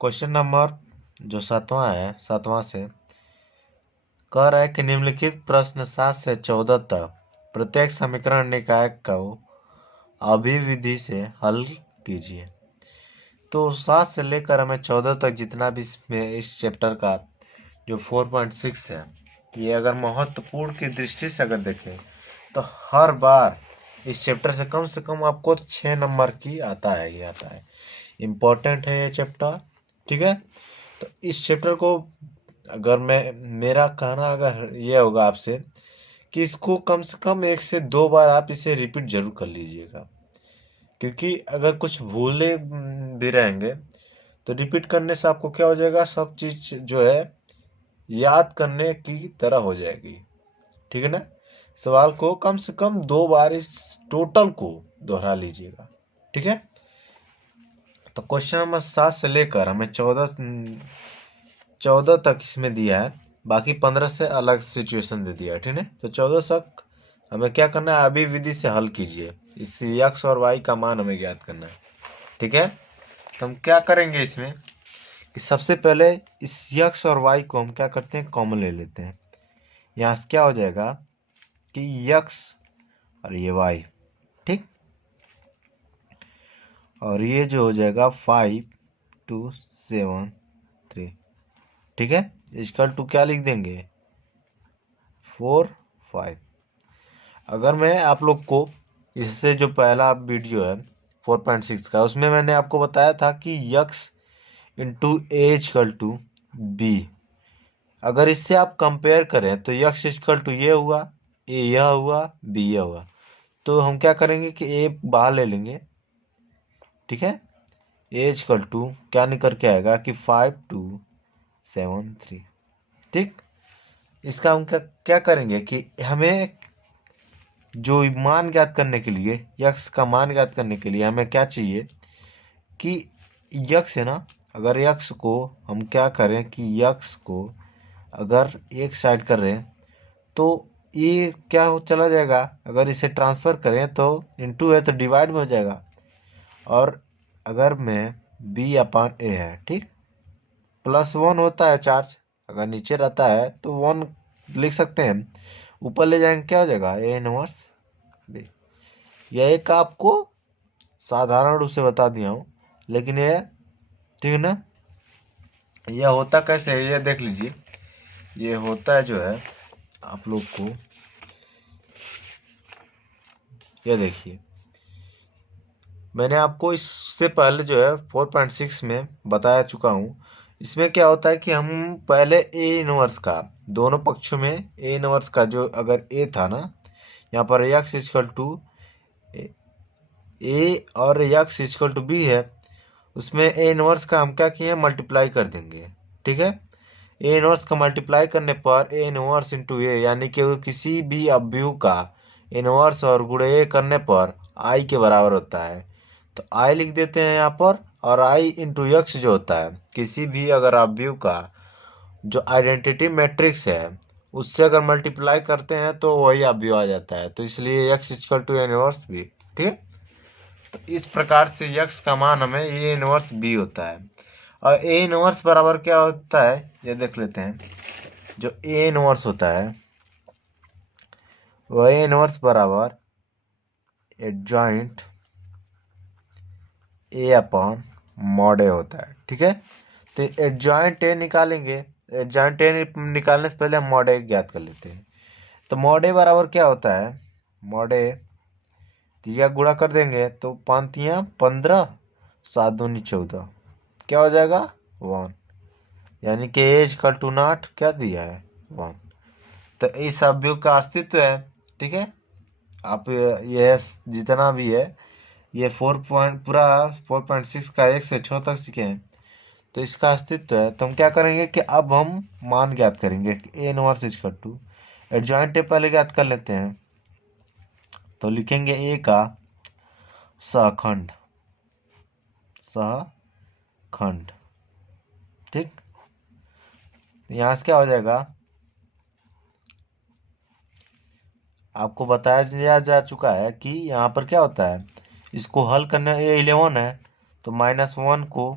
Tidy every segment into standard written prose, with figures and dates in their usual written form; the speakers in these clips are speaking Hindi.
क्वेश्चन नंबर जो 7वां है, 7वां से कह रहा है कि निम्नलिखित प्रश्न 7 से 14 तक प्रत्येक समीकरण निकाय को अभिविधि से हल कीजिए। तो 7 से लेकर हमें 14 तक जितना भी इसमें इस चैप्टर का जो 4.6 है, ये अगर महत्वपूर्ण की दृष्टि से अगर देखें तो हर बार इस चैप्टर से कम आपको 6 नंबर की आता है, ये आता है। इम्पोर्टेंट है ये चैप्टर, ठीक है। तो इस चैप्टर को अगर मेरा कहना अगर ये होगा आपसे कि इसको कम से कम 1 से 2 बार आप इसे रिपीट जरूर कर लीजिएगा, क्योंकि अगर कुछ भूले भी रहेंगे तो रिपीट करने से आपको क्या हो जाएगा, सब चीज जो है याद करने की तरह हो जाएगी, ठीक है ना। सवाल को कम से कम 2 बार इस टोटल को दोहरा लीजिएगा, ठीक है। तो क्वेश्चन नंबर 7 से लेकर हमें 14 तक इसमें दिया है, बाकी 15 से अलग सिचुएशन दे दिया है, ठीक है। तो 14 तक हमें क्या करना है, अभिविधि से हल कीजिए। इस x और y का मान हमें ज्ञात करना है, ठीक है। तो हम क्या करेंगे इसमें कि सबसे पहले इस x और y को हम क्या करते हैं, कॉमन ले लेते हैं। यहाँ से क्या हो जाएगा कि x और ये y, ठीक, और ये जो हो जाएगा 5 2 7 3, ठीक है। इक्वल टू क्या लिख देंगे, 4 5। अगर मैं आप लोग को इससे जो पहला वीडियो है 4.6 का, उसमें मैंने आपको बताया था कि x into A equal to B, अगर इससे आप कंपेयर करें तो x इक्वल टू ये हुआ, ए यह हुआ, बी यह हुआ। तो हम क्या करेंगे कि ए बाहर ले लेंगे, ठीक है। ए इक्वल टू क्या निकल के आएगा कि 5 2 7 3, ठीक। इसका हम क्या करेंगे कि हमें जो मान ज्ञात करने के लिए, यक्स का मान ज्ञात करने के लिए हमें क्या चाहिए कि यक्स है ना, अगर यक्स को हम क्या करें कि यक्स को अगर एक साइड कर रहे हैं तो ये क्या हो चला जाएगा, अगर इसे ट्रांसफर करें तो इनटू है तो डिवाइड में हो जाएगा। और अगर मैं बी अपान ए है, ठीक, +1 होता है चार्ज, अगर नीचे रहता है तो 1 लिख सकते हैं, ऊपर ले जाएंगे क्या हो जाएगा, ए इनवर्स बी। यह एक आपको साधारण रूप से बता दिया हूँ, लेकिन ये ठीक है ना, यह होता कैसे है ये देख लीजिए। ये होता है जो है आप लोग को, ये देखिए मैंने आपको इससे पहले जो है 4.6 में बताया चुका हूँ। इसमें क्या होता है कि हम पहले ए इनवर्स का दोनों पक्षों में ए इनवर्स का जो अगर ए था ना, यहाँ पर एक्स इक्वल टू ए और एक्स इक्वल टू बी है, उसमें ए इनवर्स का हम क्या किए, मल्टीप्लाई कर देंगे, ठीक है। ए इनवर्स का मल्टीप्लाई करने पर ए इनवर्स इंटू ए, यानी कि किसी भी अवयव का इनवर्स और गुणे ए करने पर आई के बराबर होता है। तो आई लिख देते हैं यहाँ पर, और आई इंटू एक्स जो होता है किसी भी अगर अवयव का जो आइडेंटिटी मैट्रिक्स है उससे अगर मल्टीप्लाई करते हैं तो वही अवयव आ जाता है, तो इसलिए X equal to inverse B, ठीक है। तो इस प्रकार से यक्स का मान हमें ए इनवर्स बी होता है। और ए इनवर्स बराबर क्या होता है ये देख लेते हैं। जो ए इनवर्स होता है वह ए इनवर्स बराबर एडजॉइंट ए अपॉन मॉड ए होता है, ठीक है। तो एडजॉइंट ए निकालेंगे, एडजॉइंट ए निकालने से पहले हम मॉड ए ज्ञात कर लेते हैं। तो मॉड ए बराबर क्या होता है, मॉड ए तिया गुणा कर देंगे तो 5 तिया 15 7 दूनी 14, क्या हो जाएगा 1, यानी कि एज का टू नॉट क्या दिया है 1। तो इस अवयव का अस्तित्व है, ठीक है। आप ये जितना भी है ये 4 पूरा 4.6 का 1 से 6 तक सीखे हैं, तो इसका अस्तित्व है। तो हम क्या करेंगे कि अब हम मान ज्ञात करेंगे, A inverse equal to adjoint A पहले ज्ञात कर लेते हैं। तो लिखेंगे ए का सहखंड, सहखंड, ठीक। यहाँ से क्या हो जाएगा, आपको बताया जा चुका है कि यहाँ पर क्या होता है, इसको हल करने, ये 11 है तो -1 को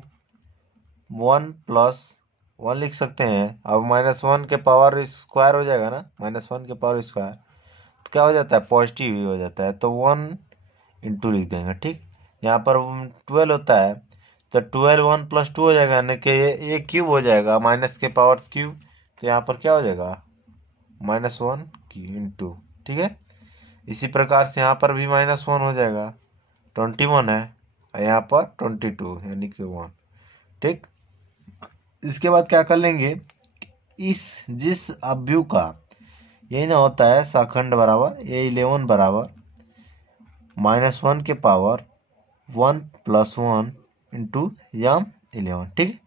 1 प्लस 1 लिख सकते हैं। अब -1 के पावर स्क्वायर हो जाएगा ना, -1 के पावर स्क्वायर तो क्या हो जाता है, पॉजिटिव ही हो जाता है, तो 1 इंटू लिख देंगे। ठीक, यहाँ पर 12 होता है तो 12 1 प्लस 2 हो जाएगा, यानी कि ये क्यूब हो जाएगा, माइनस के पावर क्यूब, तो यहाँ पर क्या हो जाएगा, -1 इंटू। ठीक है, इसी प्रकार से यहाँ पर भी -1 हो जाएगा, 21 है, और यहाँ पर 22 यानी कि 1। ठीक, इसके बाद क्या कर लेंगे, जिस अवयव का यही ना होता है सखंड बराबर A11 बराबर -1 के पावर 1 प्लस 1 इंटू M11। ठीक,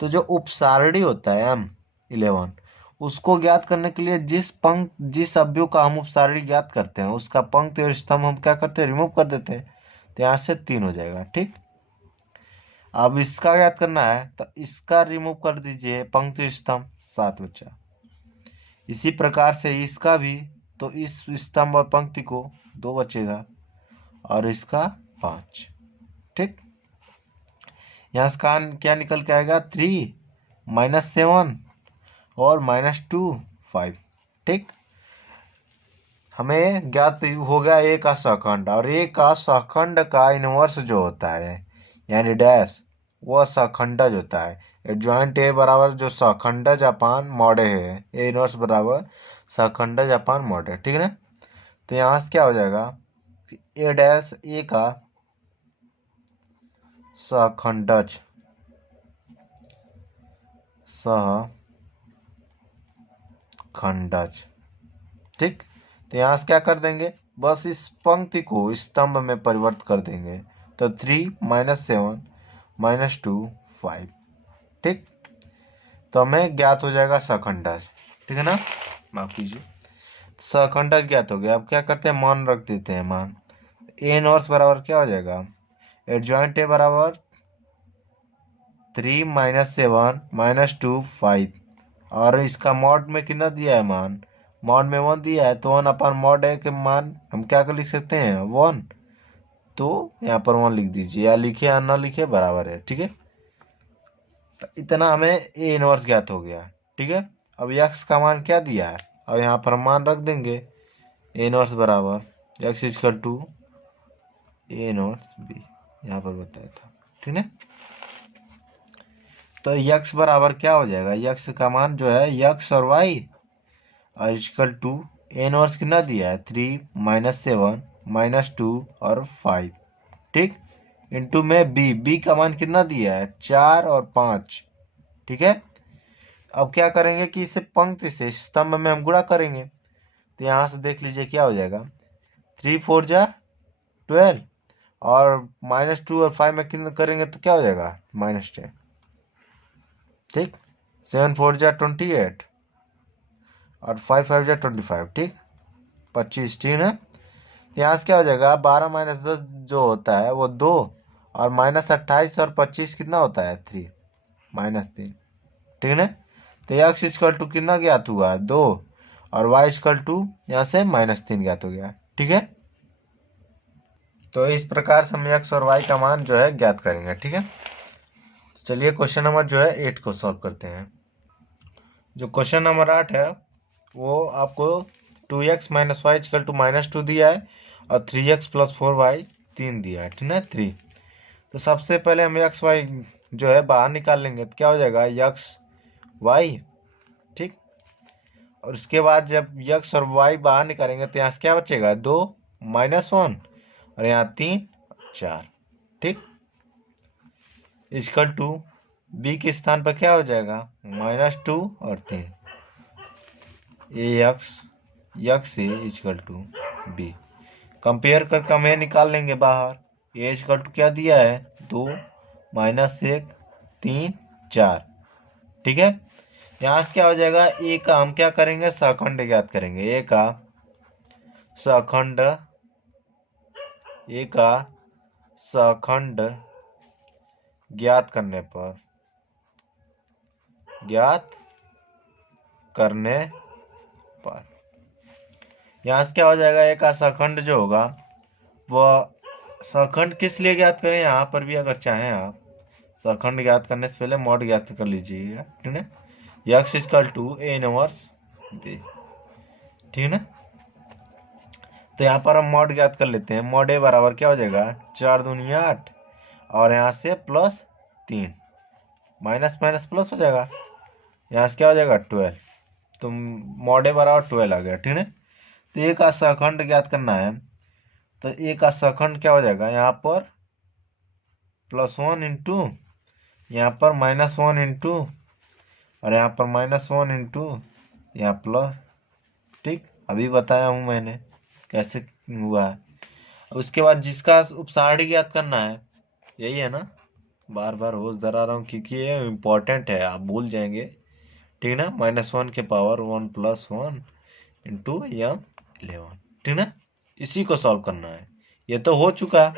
तो जो उपसारणी होता है M11 उसको ज्ञात करने के लिए जिस अवयव का हम उपसारणी ज्ञात करते हैं उसका पंक्ति और स्तंभ हम क्या करते हैं, रिमूव कर देते हैं, तो यहाँ से 3 हो जाएगा। ठीक, अब इसका ज्ञात करना है तो इसका रिमूव कर दीजिए, पंक्ति स्तंभ 7 बचा। इसी प्रकार से इसका भी, तो इस स्तंभ और पंक्ति को 2 बचेगा और इसका 5। ठीक, यहाँ से क्या निकल के आएगा, 3 -7 और -2 5। ठीक, हमें ज्ञात हो गया ए का सहखंड, और ए का सहखंड का इनवर्स जो होता है यानी डैश, वह सहखंडज होता है। एडजॉइंट ए बराबर जो सहखंडज अपान मॉड है, ए इनवर्स बराबर सहखंडज अपान मॉड है। ठीक है ना, तो यहाँ से क्या हो जाएगा, ए डैश ए का सहखंडज ठीक, तो यहाँ से क्या कर देंगे, बस इस पंक्ति को स्तंभ में परिवर्तित कर देंगे, तो 3 -7 -2 5। ठीक, तो हमें ज्ञात हो जाएगा सहखंडज। ठीक है ना, माफ कीजिए, सहखंडज ज्ञात हो गया। अब क्या करते हैं, मान रख देते हैं, मान ए इनवर्स बराबर क्या हो जाएगा, एडजॉइंट ए बराबर 3 -7 -2 5, और इसका मॉड में कितना दिया है, मान मॉड में 1 दिया है, तो 1 अपान मॉड है के मान हम क्या कर लिख सकते हैं, 1, तो यहाँ पर 1 लिख दीजिए, या लिखे या ना लिखे बराबर है। ठीक है, तो इतना हमें ए इनवर्स ज्ञात हो गया। ठीक है, अब यक्स का मान क्या दिया है, अब यहाँ पर मान रख देंगे, ए इनवर्स बराबर X equal to A inverse B, यहाँ पर बताया था। ठीक है, तो यक्स बराबर क्या हो जाएगा, यक्स का मान जो है यक्स और वाई और इक्वल टू ए इनवर्स कितना दिया है, 3 -7 -2 और 5। ठीक, इंटू में बी का मान कितना दिया है, 4 और 5। ठीक है, अब क्या करेंगे कि इसे पंक्ति से स्तंभ में हम गुणा करेंगे, तो यहाँ से देख लीजिए क्या हो जाएगा, 3 4 जा 12, और -2 और 5 में कितना करेंगे तो क्या हो जाएगा, -10। ठीक, 7 4 जा 28 और 5 5 जा 25। ठीक, 25। ठीक है, यहाँ से क्या हो जाएगा, 12 -10 जो होता है वो 2, और -28 और 25 कितना होता है, 3 -3। ठीक है ना, तो एक्स इक्वल टू कितना ज्ञात हुआ, 2, और वाई इक्वल टू यहाँ से -3 ज्ञात हो गया। ठीक है, तो इस प्रकार से हम एक्स और वाई का मान जो है ज्ञात करेंगे। ठीक है, चलिए क्वेश्चन नंबर जो है 8 को सॉल्व करते हैं। जो क्वेश्चन नंबर 8 है वो आपको 2x - y इक्वल टू -2 दिया है और 3x + 4y 3 दिया है। ठीक है, 3। तो सबसे पहले हम एक्स वाई जो है बाहर निकाल लेंगे, तो क्या हो जाएगा, यक्स वाई। ठीक, और उसके बाद जब यक्स और वाई बाहर निकालेंगे तो यहाँ से क्या बचेगा, 2 -1 और यहाँ 3 4। ठीक, इक्वल टू बी के स्थान पर क्या हो जाएगा, -2 और 3, A X A equal to B. Compare करके हम ए निकाल लेंगे बाहर, ए इक्वल टू क्या दिया है, 2 -1 3 4। ठीक है, यहाँ से क्या हो जाएगा, ए का हम क्या करेंगे, सहखंड ज्ञात करेंगे, ए का सहखंड ज्ञात करने पर यहाँ से क्या हो जाएगा, ए का सहखंड जो होगा वह सहखंड किस लिए ज्ञात करें, यहाँ पर भी अगर चाहें आप सहखंड ज्ञात करने से पहले मॉड ज्ञात कर लीजिएगा, ठीक है। X equal to A inverse B, ठीक है ना। तो यहाँ पर हम मॉड ज्ञात कर लेते हैं। मॉड ए बराबर क्या हो जाएगा, 4 दूनी 8 और यहाँ से +3, माइनस माइनस प्लस हो जाएगा, यहाँ से क्या हो जाएगा 12। तो मॉड ए बराबर 12 आ गया, ठीक है। तो ए का सहखंड ज्ञात करना है, तो ए का सहखंड क्या हो जाएगा, यहाँ पर +1 इंटू, यहाँ पर -1 इंटू, और यहाँ पर -1 इंटू, यहाँ प्लस, ठीक। अभी बताया हूँ मैंने कैसे हुआ है। उसके बाद जिसका उपसारणी ज्ञात करना है, यही है ना, बार बार होश धरा रहा हूँ क्योंकि ये इम्पोर्टेंट है, आप भूल जाएंगे, ठीक है ना। -1 के पावर 1 + 1 इंटू m11, ठीक ना। इसी को सॉल्व करना है, ये तो हो चुका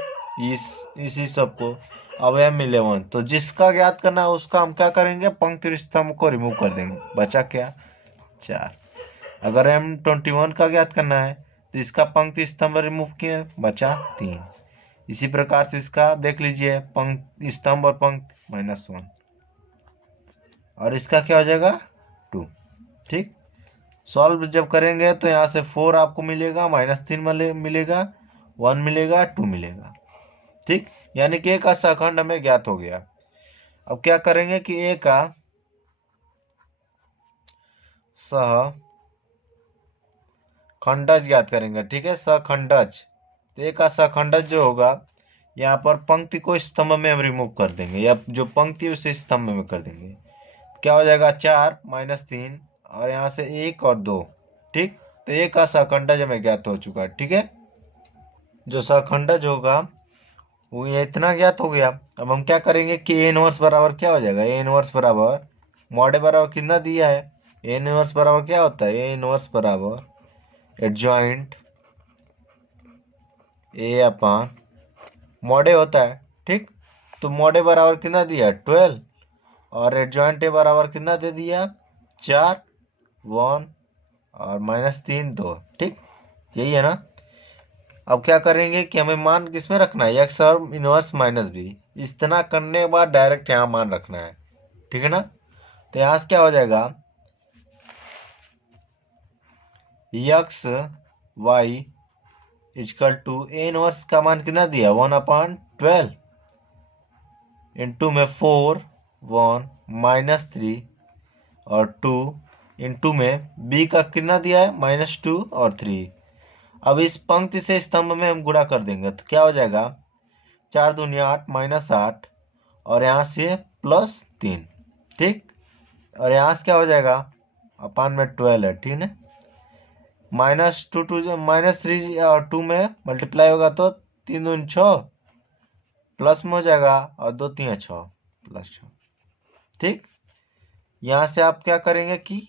इसी सब को। अब m11, तो जिसका ज्ञात करना है उसका हम क्या करेंगे, पंक्ति स्तंभ को रिमूव कर देंगे, बचा क्या 4। अगर m21 का ज्ञात करना है तो इसका पंक्ति स्तंभ रिमूव किए, बचा 3। इसी प्रकार से इसका देख लीजिए, पंक्ति स्तंभ और पंक्ति -1, और इसका क्या हो जाएगा 2, ठीक। सॉल्व जब करेंगे तो यहाँ से 4 आपको मिलेगा, -3 मिलेगा, 1 मिलेगा, 2 मिलेगा, ठीक। यानी कि ए का सहखंड हमें ज्ञात हो गया। अब क्या करेंगे कि ए का सहखंडज ज्ञात करेंगे, ठीक है। सहखंडज, तो ए का सहखंडज जो होगा, यहाँ पर पंक्ति को स्तंभ में हम रिमूव कर देंगे, या जो पंक्ति उसे स्तंभ में कर देंगे। क्या हो जाएगा 4 -3 और यहाँ से 1 और 2, ठीक। तो ए का सहखंडज हमें ज्ञात हो चुका है, ठीक है। जो सहखंडज होगा वो ये इतना ज्ञात हो गया। अब हम क्या करेंगे कि ए इनवर्स बराबर क्या हो जाएगा, ए इनवर्स बराबर मॉड ए बराबर कितना दिया है, ए इनवर्स बराबर क्या होता है, ए इनवर्स बराबर एडजॉइंट ए अपान मॉड ए होता है, ठीक। तो मॉड ए बराबर कितना दिया 12 और एडजॉइंट ए बराबर कितना दे दिया 4 1 और -3 2, ठीक। यही है ना। अब क्या करेंगे कि हमें मान किसमें रखना है, एक्स और इनवर्स -b। इतना करने के बाद डायरेक्ट यहाँ मान रखना है, ठीक है ना। तो यहाँ से क्या हो जाएगा, X Y equal to A inverse का मान कितना दिया 1/12 इंटू में 4 1 -3 और 2 इंटू में b का कितना दिया है -2 और 3। अब इस पंक्ति से स्तंभ में हम गुणा कर देंगे तो क्या हो जाएगा 4 दूनी 8 -8 और यहाँ से +3, ठीक। और यहाँ से क्या हो जाएगा अपान में 12 है, ठीक है। -3 और 2 में मल्टीप्लाई होगा तो 3 दूनी 6 प्लस में हो जाएगा और 2 3 6 +6, ठीक। यहाँ से आप क्या करेंगे कि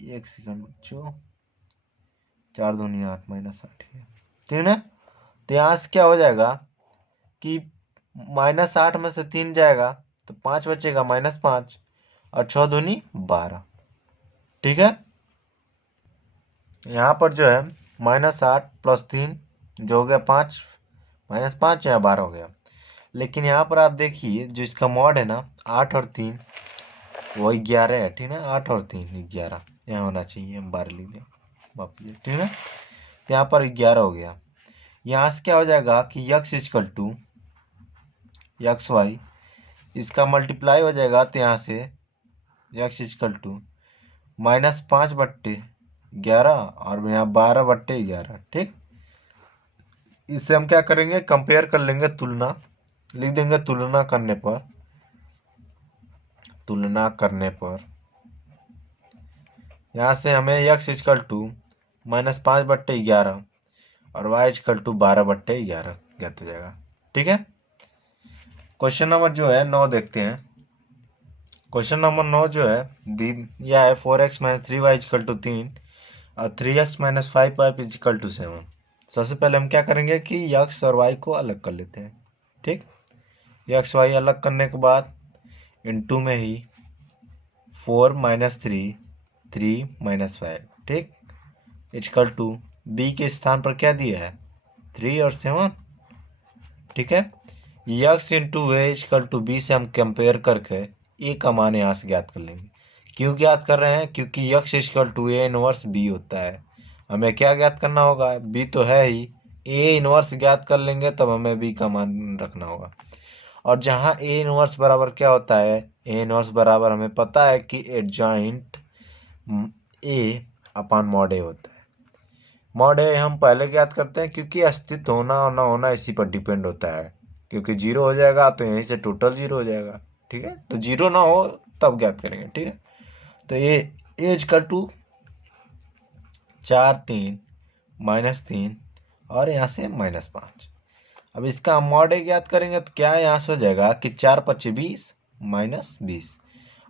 एक सेकंड बच्चों, 4 दूनी 8 -8, ठीक है ना। तो यहाँ से क्या हो जाएगा कि -8 में से 3 जाएगा तो 5 बचेगा -5 और 6 दूनी 12, ठीक है। यहाँ पर जो है -8 + 3 जो हो गया 5 -5 या 12 हो गया। लेकिन यहाँ पर आप देखिए जो इसका मॉड है ना 8 और 3 वो 11 है, ठीक है। 8 और 3 11 यहाँ होना चाहिए, हम 12 लिख दिया वापिस, ठीक है। यहाँ पर 11 हो गया। यहाँ से क्या हो जाएगा कि X equal to X Y, इसका मल्टीप्लाई हो जाएगा तो यहाँ से यक्स इक्वल टू -5/11 और यहाँ 12/11, ठीक। इससे हम क्या करेंगे कंपेयर कर लेंगे, तुलना लिख देंगे, तुलना करने पर यहाँ से हमें x इक्वल टू -5/11 और y इक्वल टू 12/11 ज्ञात हो जाएगा, ठीक है। क्वेश्चन नंबर जो है 9 देखते हैं। क्वेश्चन नंबर 9 जो है दिया है 4x - 3y इक्वल टू 3 और 3x - 5y इक्वल टू 7। सबसे पहले हम क्या करेंगे कि x और y को अलग कर लेते हैं, ठीक। x y अलग करने के बाद इनटू में ही 4 - 3 3 - 5, ठीक, इक्वल टू b के स्थान पर क्या दिया है 3 और 7, ठीक है। X into A equal to B से हम कंपेयर करके ए का मान यहाँ से ज्ञात कर लेंगे। क्यों ज्ञात कर रहे हैं? क्योंकि X equal to A inverse B होता है। हमें क्या ज्ञात करना होगा? बी तो है ही, ए इनवर्स ज्ञात कर लेंगे तब हमें बी का मान रखना होगा। और जहाँ ए इनवर्स बराबर क्या होता है? ए इनवर्स बराबर हमें पता है कि एडजॉइंट ए अपान मॉड ए होता है। मॉड ए हम पहले ज्ञात करते हैं क्योंकि अस्तित्व होना और ना होना इसी पर डिपेंड होता है। क्योंकि जीरो हो जाएगा तो यहीं से टोटल जीरो हो जाएगा। ठीक है, तो जीरो ना हो तब ज्ञात करेंगे। ठीक है, तो ये एज का 2 4 3 -3 और यहाँ से -5। अब इसका हम मॉड ए ज्ञात करेंगे तो क्या यहाँ से हो जाएगा कि 4 5 20 -20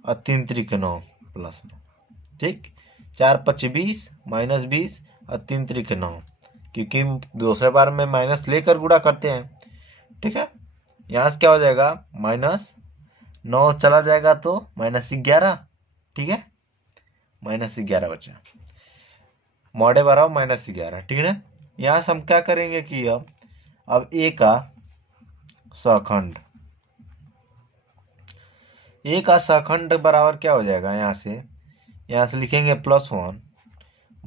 और 3 3 9 +9। ठीक, 4 5 20 -20 और 3 3 9, क्योंकि दूसरे बार में माइनस लेकर गुणा करते हैं। ठीक है, यहाँ से क्या हो जाएगा? -9 चला जाएगा तो -11। ठीक है, -11 बचा, मॉडे बराबर -11। ठीक है, यहाँ से हम क्या करेंगे कि अब ए का सखंड, ए का सखंड बराबर क्या हो जाएगा? यहाँ से लिखेंगे +1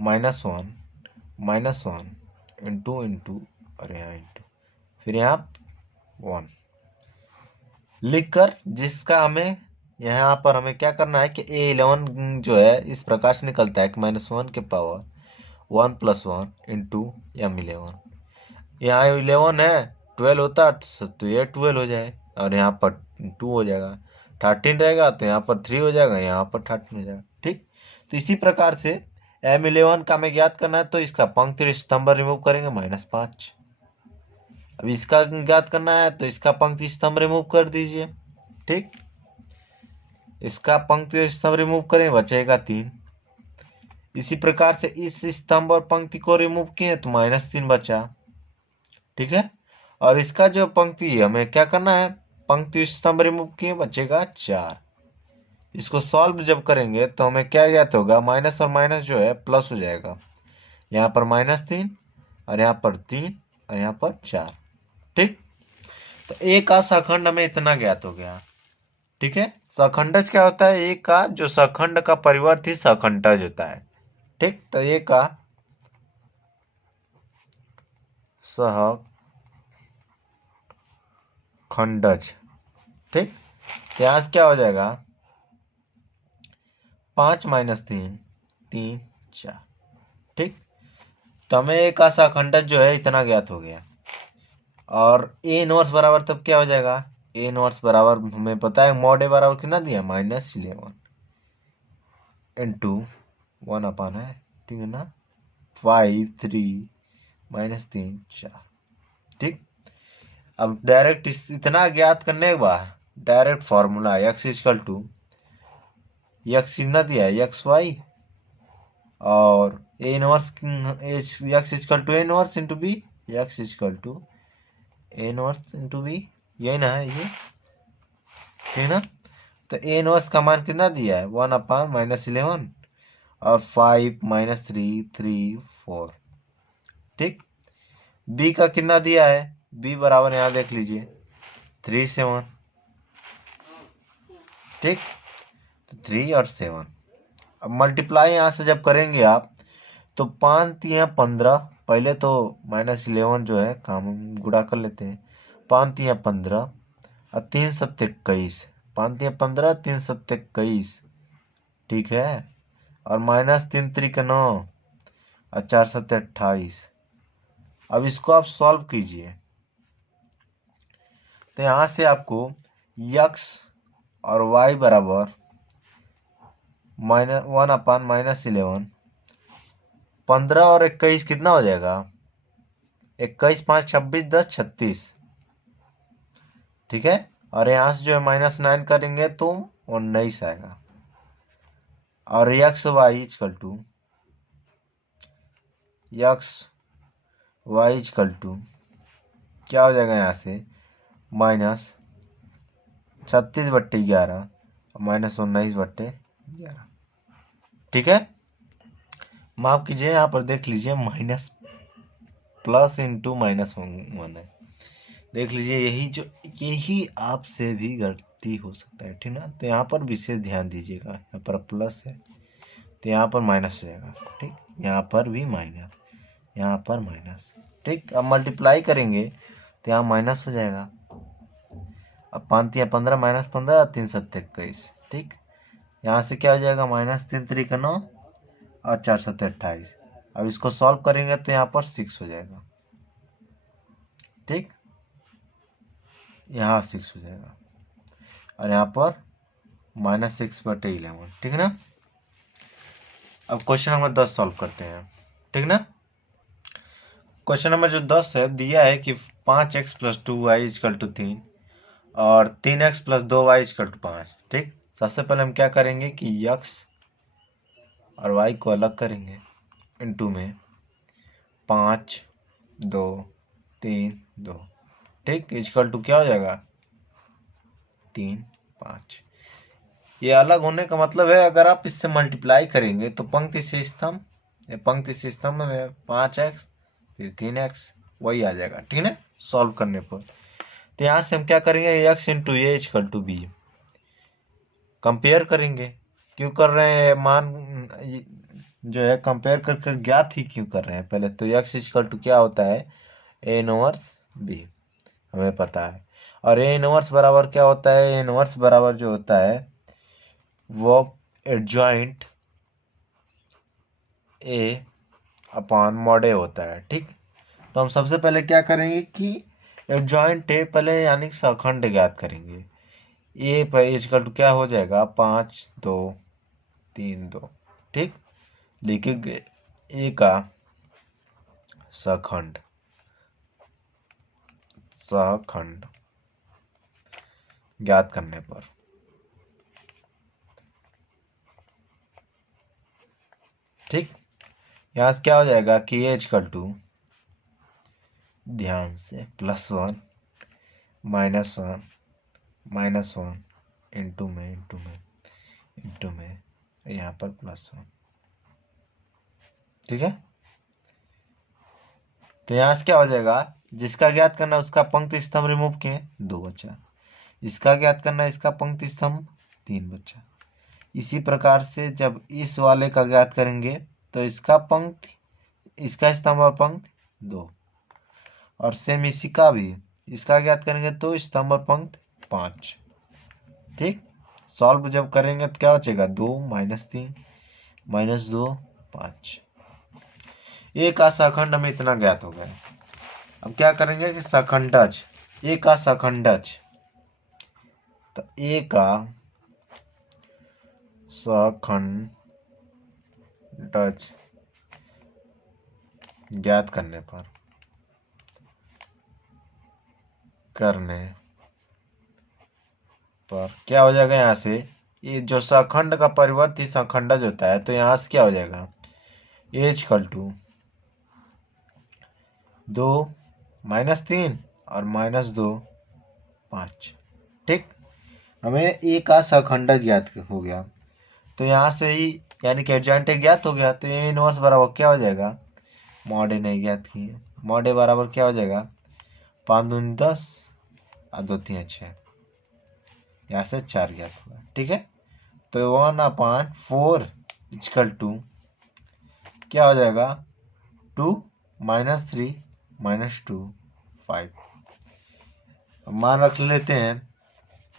-1 -1 इंटू इंटू और यहाँ इंटू, फिर यहाँ 1 लिखकर, जिसका हमें यहाँ पर हमें क्या करना है कि A11 जो है इस प्रकार से निकलता है कि -1 के पावर 1 + 1 इंटू M11। यहाँ 11 है, 12 होता तो ये 12 हो जाए और यहाँ पर 2 हो जाएगा। 13 रहेगा तो यहाँ पर 3 हो जाएगा, यहाँ पर 13 हो जाएगा। ठीक, तो इसी प्रकार से M11 का हमें ज्ञात करना है तो इसका पंक्ति और स्तंभ रिमूव करेंगे -5। अब इसका ज्ञात करना है तो इसका पंक्ति स्तंभ रिमूव कर दीजिए। ठीक, इसका पंक्ति स्तंभ रिमूव करें, बचेगा 3। इसी प्रकार से इस स्तंभ और पंक्ति को रिमूव किए तो -3 बचा। ठीक है, और इसका जो पंक्ति है हमें क्या करना है? पंक्ति स्तंभ रिमूव किए, बचेगा 4। इसको सॉल्व जब करेंगे तो हमें क्या ज्ञात होगा? माइनस और माइनस जो है प्लस हो जाएगा। यहाँ पर -3 और यहाँ पर 3 और यहाँ पर 4। ठीक, तो ए का सखंड हमें इतना ज्ञात हो गया। ठीक है, सखंडज क्या होता है? ए का जो सखंड का परिवर्त ही सखंडज होता है। ठीक, तो ए का सहखंडज। ठीक, यहाँ से क्या हो जाएगा? 5 -3 3 4। ठीक, तो हमें ए का सखंडज जो है इतना ज्ञात हो गया। और ए इनवर्स बराबर तब क्या हो जाएगा? ए इनवर्स बराबर हमें पता है मॉड ए बराबर कितना दिया? -11 इंटू 1 अपान है। ठीक है ना, 5 3 -3 4। ठीक, अब डायरेक्ट इतना ज्ञात करने के बाद direct formula x equal to x कितना दिया है? एक्स वाई और A inverse x equal to A inverse into B, x equal to A inverse into B, यही ना है ये? ठीक ना, तो ए इनवर्स का मान कितना दिया है? 1 अपान -11 और 5 -3 3 4। ठीक, बी का कितना दिया है? बी बराबर यहाँ देख लीजिए 3 7। ठीक, तो 3 और 7। अब मल्टीप्लाई यहाँ से जब करेंगे आप तो 5 3 15, पहले तो -11 जो है काम गुणा कर लेते हैं। 5 3 15 और 3 7 21, 5 3 15 3 7 21। ठीक है, और -3 3 9 और 4 7 28। अब इसको आप सॉल्व कीजिए तो यहाँ से आपको x और y बराबर -1 अपान -11, 15 और 21 कितना हो जाएगा? 21 5 26 10 36। ठीक है, और यहाँ से जो है -9 करेंगे तो 19 आएगा। और x y इक्वल टू क्या हो जाएगा? यहाँ से -36/11 -19/11। ठीक है, माफ कीजिए, यहाँ पर देख लीजिए माइनस प्लस इंटू -1 है। देख लीजिए, यही आपसे भी गलती हो सकता है, ठीक ना। तो यहाँ पर विशेष ध्यान दीजिएगा, यहाँ पर प्लस है तो यहाँ पर माइनस हो जाएगा, ठीक। यहाँ पर भी माइनस, यहाँ पर माइनस, ठीक। अब मल्टीप्लाई करेंगे तो यहाँ माइनस हो जाएगा। अब 5 × 15 -15, 3 × 7 = 21, ठीक। यहाँ से क्या हो जाएगा, -3 × 3 = 9 और 4 × 7 = 28। अब इसको सॉल्व करेंगे तो यहाँ पर 6 हो जाएगा, ठीक। यहाँ 6 हो जाएगा और यहाँ पर -6/11, ठीक ना। अब क्वेश्चन नंबर 10 सॉल्व करते हैं, ठीक ना। क्वेश्चन नंबर जो 10 है, दिया है कि 5x + 2y = 3 और 3x + 2y = 5, ठीक। सबसे पहले हम क्या करेंगे कि x और y को अलग करेंगे, इनटू में 5 2 3 2, ठीक। = क्या हो जाएगा, 3 5। ये अलग होने का मतलब है, अगर आप इससे मल्टीप्लाई करेंगे तो पंक्ति से स्तंभ में 5x फिर 3x वही आ जाएगा, ठीक है, सॉल्व करने पर। तो यहाँ से हम क्या करेंगे, x × a = b कंपेयर करेंगे। क्यों कर रहे हैं, मान जो है कंपेयर करके ज्ञात ही क्यों कर रहे हैं। पहले तो x = क्या होता है, a इनवर्स b हमें पता है, और a इनवर्स बराबर क्या होता है, a इनवर्स बराबर जो होता है वो एडजॉइंट a/mod a होता है, ठीक। तो हम सबसे पहले क्या करेंगे कि एडजॉइंट a पहले यानी सखंड ज्ञात करेंगे। a = क्या हो जाएगा, 5 2 3 2, ठीक। लिखेंगे a का सखंड ज्ञात करने पर, ठीक। यहाँ से क्या हो जाएगा कि a = ध्यान से +1 -1 -1 इंटू में यहाँ पर +1, ठीक है। तो यहाँ से क्या हो जाएगा, जिसका ज्ञात करना उसका पंक्ति स्तंभ रिमूव किए 2 बचा, इसका ज्ञात करना इसका पंक्ति स्तंभ 3 बचा। इसी प्रकार से जब इस वाले का ज्ञात करेंगे तो इसका स्तंभ और पंक्ति 2, और सेम इसी का भी इसका ज्ञात करेंगे तो स्तंभ और पंक्ति 5, ठीक। सॉल्व जब करेंगे तो क्या बचेगा, 2 -3 -2 5। ए का सखंड हमें इतना ज्ञात हो गया। अब क्या करेंगे कि सखंडज, ए का सखंडज, तो ए का सखंडज ज्ञात करने पर क्या हो जाएगा, यहाँ से ये जो सखंड का परिवर्ती सखंडज होता है, तो यहाँ से क्या हो जाएगा, a = 2 -3 और -2 5, ठीक। हमें a का सखंडज ज्ञात हो गया, तो यहाँ से ही यानी कि एडजॉइंट ज्ञात हो गया, तो a इनवर्स बराबर क्या हो जाएगा, mod a नहीं ज्ञात किए, mod a बराबर क्या हो जाएगा, 5 दूनी 10 और 2 3 6, यहाँ से 4 ज्ञात हुआ, ठीक है। तो 1/4 = क्या हो जाएगा, 2 -3 -2 5। मान रख लेते हैं,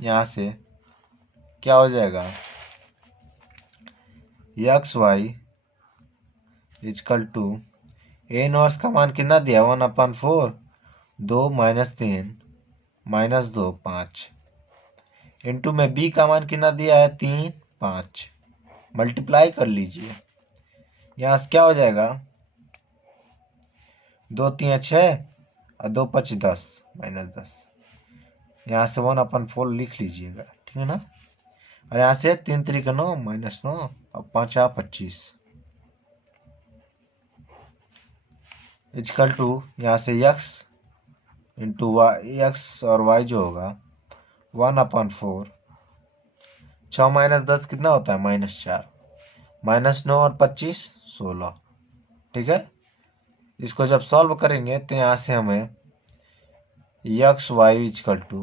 यहाँ से क्या हो जाएगा, xy = a इनवर्स का मान कितना दिया, 1/4 2 -3 -2 5, इंटू में b का मान कितना दिया है, 3 5। मल्टीप्लाई कर लीजिए, यहाँ से क्या हो जाएगा, 2 3 6 और 2 5 10 -10, यहाँ से 1/4 लिख लीजिएगा, ठीक है ना। और यहाँ से 3 3 9 -9 और 5 25 = यहाँ से x इंटू x और y जो होगा 1/4, 6 - 10 कितना होता है, -4, -9 और 25 16, ठीक है। इसको जब सॉल्व करेंगे तो यहाँ से हमें एक्स वाई इजकल टू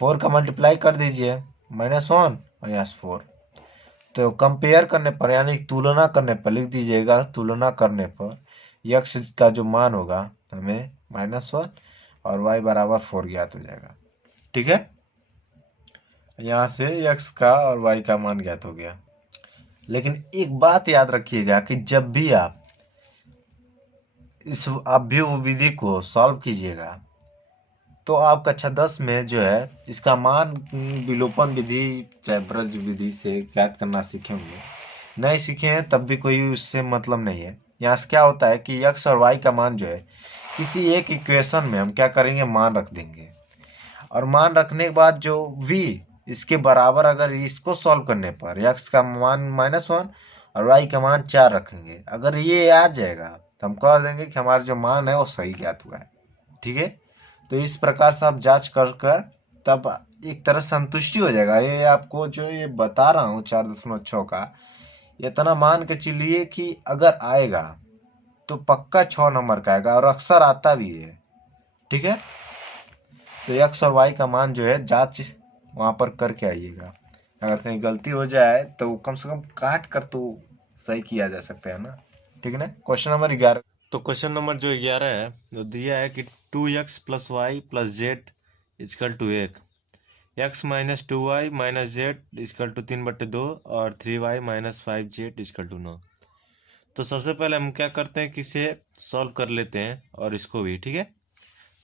4 का मल्टीप्लाई कर दीजिए, -1 और यहाँ 4। तो कंपेयर करने पर यानी तुलना करने पर लिख दीजिएगा, तुलना करने पर x का जो मान होगा हमें -1 और y बराबर 4 ज्ञात हो जाएगा। ठीक है, यहाँ से x का और y का मान ज्ञात हो गया। लेकिन एक बात याद रखिएगा कि जब भी आप इस अभ्युह विधि को सॉल्व कीजिएगा तो आप कक्षा 10 में जो है इसका मान विलोपन विधि चाहे ब्रज विधि से ज्ञात करना सीखे होंगे। नहीं सीखे हैं तब भी कोई उससे मतलब नहीं है। यहाँ से क्या होता है कि x और y का मान जो है किसी एक इक्वेशन में हम क्या करेंगे, मान रख देंगे, और मान रखने के बाद जो v इसके बराबर अगर इसको सॉल्व करने पर x का मान -1 और y का मान 4 रखेंगे, अगर ये आ जाएगा तो हम कह देंगे कि हमारा जो मान है वो सही ज्ञात हुआ है। ठीक है, तो इस प्रकार से आप जांच कर कर तब एक तरह संतुष्टि हो जाएगा। ये आपको जो ये बता रहा हूँ 4.6 का, इतना मान के चलिए कि अगर आएगा तो पक्का 6 नंबर का आएगा और अक्सर आता भी है। ठीक है, तो एक्स और वाई का मान जो है जांच वहां पर करके आइएगा। अगर कहीं गलती हो जाए तो कम से कम काट कर तो सही किया जा सकता है ना। ठीक है ना। Question number 11। तो क्वेश्चन नंबर जो 11 है जो दिया है कि 2x + y + z equal to 1, x - 2y - z equal to 3/2 और 3y - 5z इजकल टू 9। तो सबसे पहले हम क्या करते हैं कि इसे सॉल्व कर लेते हैं और इसको भी। ठीक है,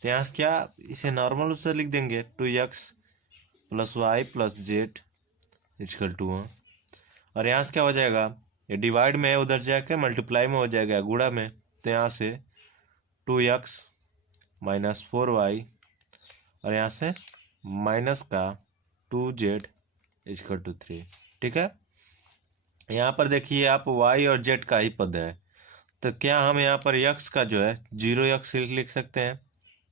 तो यहाँ से क्या इसे नॉर्मल रूप से लिख देंगे 2x + y + z equal to 1, और यहाँ से क्या हो जाएगा, ये डिवाइड में है उधर जाके मल्टीप्लाई में हो जाएगा गुणा में। तो यहाँ से 2x - 4y और यहाँ से माइनस का 2z इजकल टू 3। ठीक है, यहाँ पर देखिए आप y और z का ही पद है, तो क्या हम यहाँ पर x का जो है 0x लिख सकते हैं,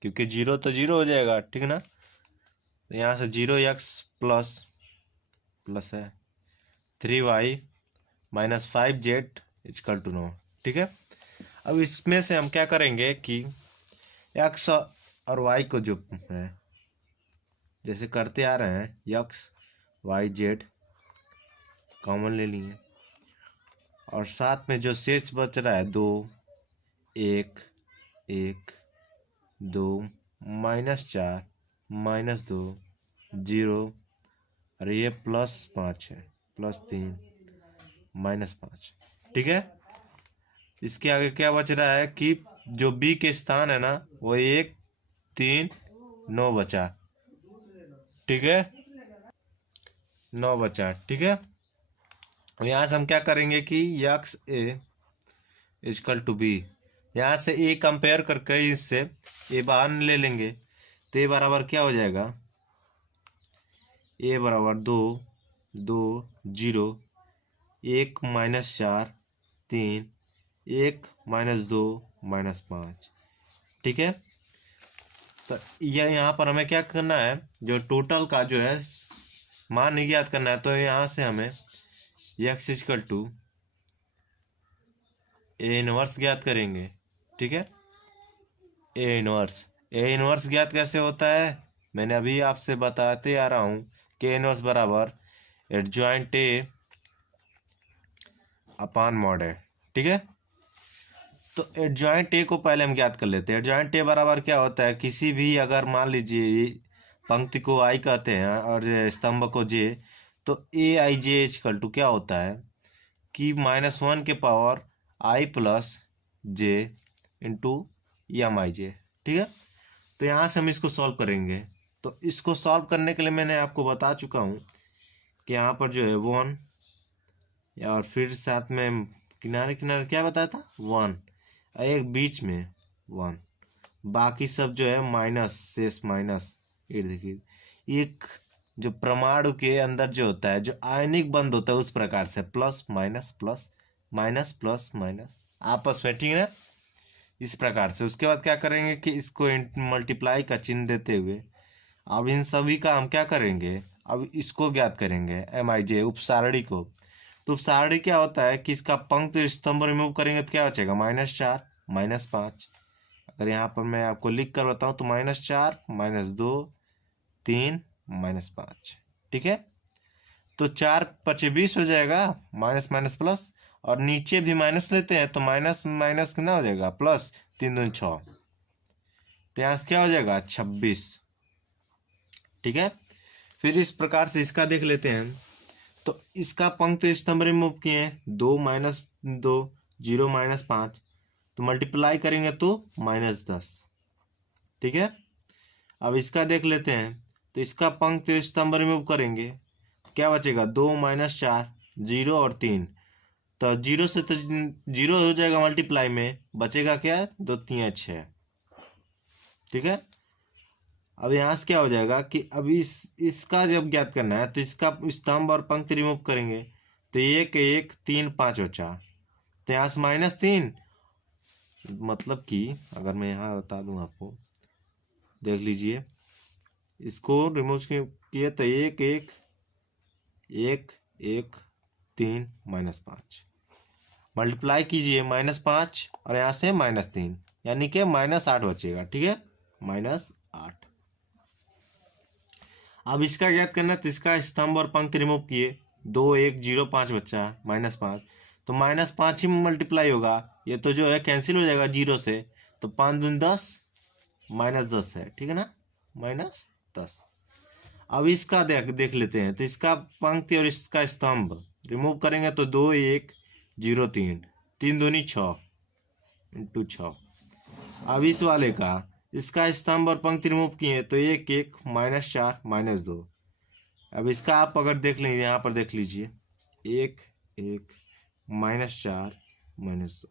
क्योंकि 0 तो 0 हो जाएगा। ठीक है ना, तो यहाँ से 0x प्लस है 3y - 5z इजकल टू 9। ठीक है, अब इसमें से हम क्या करेंगे कि x और y को जो है जैसे करते आ रहे हैं x y z कॉमन ले लिए, और साथ में जो शेष बच रहा है 2 1 1 2 -4 -2 0, और ये +5 है, +3 -5। ठीक है, इसके आगे क्या बच रहा है कि जो b के स्थान है ना वो 1 3 9 बचा। ठीक है, 9 बचा। ठीक है, यहाँ से हम क्या करेंगे कि x a equal to b, यहाँ से a कंपेयर करके इससे a बाहर ले लेंगे, तो a बराबर क्या हो जाएगा, a बराबर 2 2 0 1 -4 3 1 -2 -5। ठीक है, तो यह यहाँ पर हमें क्या करना है, जो टोटल का जो है मान ही ज्ञात करना है। तो यहाँ से हमें x equal to A inverse ज्ञात करेंगे। ठीक है, ए इनवर्स ज्ञात कैसे होता है, मैंने अभी आपसे बताते आ रहा हूँ कि इनवर्स बराबर एडजॉइंट ए अपान मॉड है। ठीक है, तो एडजॉइंट ए को पहले हम ज्ञात कर लेते हैं। एडजॉइंट ए बराबर क्या होता है, किसी भी अगर मान लीजिए पंक्ति को आई कहते हैं और स्तंभ को जे, तो ए आई जे इजकल टू क्या होता है कि -1 के power i + j into mi_j। ठीक है, तो यहाँ से हम इसको सॉल्व करेंगे। तो इसको सॉल्व करने के लिए मैंने आपको बता चुका हूँ कि यहाँ पर जो है 1, और फिर साथ में किनारे किनारे क्या बताया था 1, एक बीच में 1, बाकी सब जो है माइनस, शेष माइनस। ये देखिए एक जो परमाणु के अंदर जो होता है जो आयनिक बंध होता है उस प्रकार से प्लस माइनस प्लस माइनस आपस में। ठीक है ना, इस प्रकार से। उसके बाद क्या करेंगे कि इसको मल्टीप्लाई का चिन्ह देते हुए अब इन सभी का हम क्या करेंगे, अब इसको ज्ञात करेंगे MIJ उपसारणी को। तो उपसारणी क्या होता है कि इसका पंक्ति स्तंभ रिमूव करेंगे तो क्या बचेगा, -4 -5। अगर यहाँ पर मैं आपको लिख कर बताऊँ तो -4 -2 3 -5, ठीक है। तो 4 5 20 हो जाएगा, माइनस माइनस प्लस, और नीचे भी माइनस लेते हैं तो माइनस माइनस कितना हो जाएगा प्लस, 3 दूनी 6, तो यहाँ से क्या हो जाएगा 26, ठीक है। फिर इस प्रकार से इसका देख लेते हैं। तो इसका पंक्ति स्तंभ रिमूव किए, 2 -2 0 -5, तो मल्टीप्लाई करेंगे तो -10, ठीक है। अब इसका देख लेते हैं। तो इसका पंक्ति स्तंभ रिमूव करेंगे, क्या बचेगा 2 -4 0 और 3, तो 0 से तो 0 हो जाएगा मल्टीप्लाई में, बचेगा क्या 2 3 6, ठीक है। अब यहाँ से क्या हो जाएगा कि अब इसका जब ज्ञात करना है तो इसका स्तंभ और पंक्ति रिमूव करेंगे, तो 1 1 3 5 बचा, तो यहाँ से -3, मतलब कि अगर मैं यहाँ बता दूं आपको, देख लीजिए, इसको रिमूव किए तो 1 1 1 1 3 -5, मल्टीप्लाई कीजिए -5 और यहाँ से -3, यानी कि -8 बचेगा, ठीक है, -8। अब इसका ज्ञात करना, तो इसका स्तंभ और पंक्ति रिमूव किए, 2 1 0 5 बच्चा -5, तो -5 ही मल्टीप्लाई होगा, ये तो जो है कैंसिल हो जाएगा 0 से, तो 5 दूनी 10 -10 है, ठीक है ना, -10। अब इसका देख लेते हैं। तो इसका पंक्ति और इसका स्तंभ रिमूव करेंगे तो 2 1 0 3 3 दूनी 6 × 6। अब इस वाले का इसका स्तंभ और पंक्ति रिमूव किए तो 1 1 -4 -2। अब इसका आप अगर देख लेंगे, यहाँ पर देख लीजिए, 1 1 -4 -2,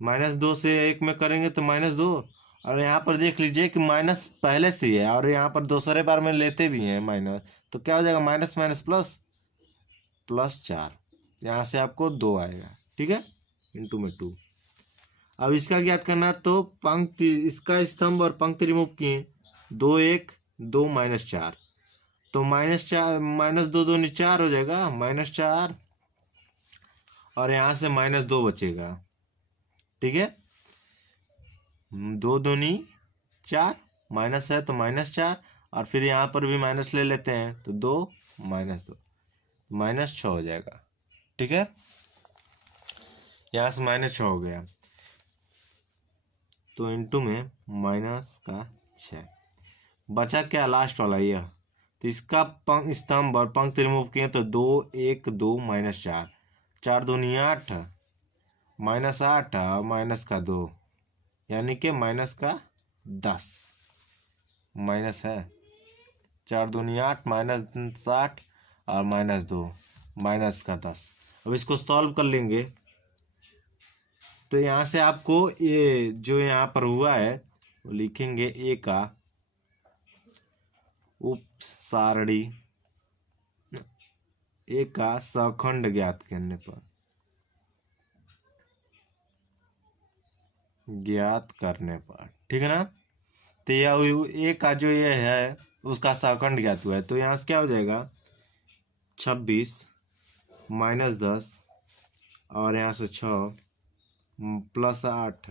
-2 से 1 में करेंगे तो -2, और यहाँ पर देख लीजिए कि माइनस पहले से ही है, और यहाँ पर दूसरे बार में लेते भी हैं माइनस, तो क्या हो जाएगा माइनस माइनस प्लस, +4, यहाँ से आपको 2 आएगा, ठीक है, × में 2। अब इसका ज्ञात करना, तो पंक्ति इसका स्तंभ और पंक्ति रिमूव किए, 2 1 2 -4, तो -4 -2 दूनी 4 हो जाएगा, -4, और यहाँ से -2 बचेगा, ठीक है, 2 दूनी 4, माइनस है तो -4, और फिर यहाँ पर भी माइनस ले लेते हैं तो 2 -2 -6 हो जाएगा, ठीक है, यहाँ से -6 हो गया, तो × में -6 बचा क्या लास्ट वाला यह। तो इसका स्तंभ और पंक्ति रिमूव किए तो 2 1 2 -4, 4 दूनी 8, -8 और माइनस का 2, यानी कि -10 माइनस है, 4 दूनी 8 -8 और -2 -10। अब इसको सॉल्व कर लेंगे, तो यहाँ से आपको ये जो यहाँ पर हुआ है वो लिखेंगे, ए का उप सारणी, ए का सखंड ज्ञात करने पर, ठीक है ना। तो यह ए का जो ये है उसका सखंड ज्ञात हुआ है, तो यहाँ से क्या हो जाएगा 26 -10, और यहाँ से 6 +8,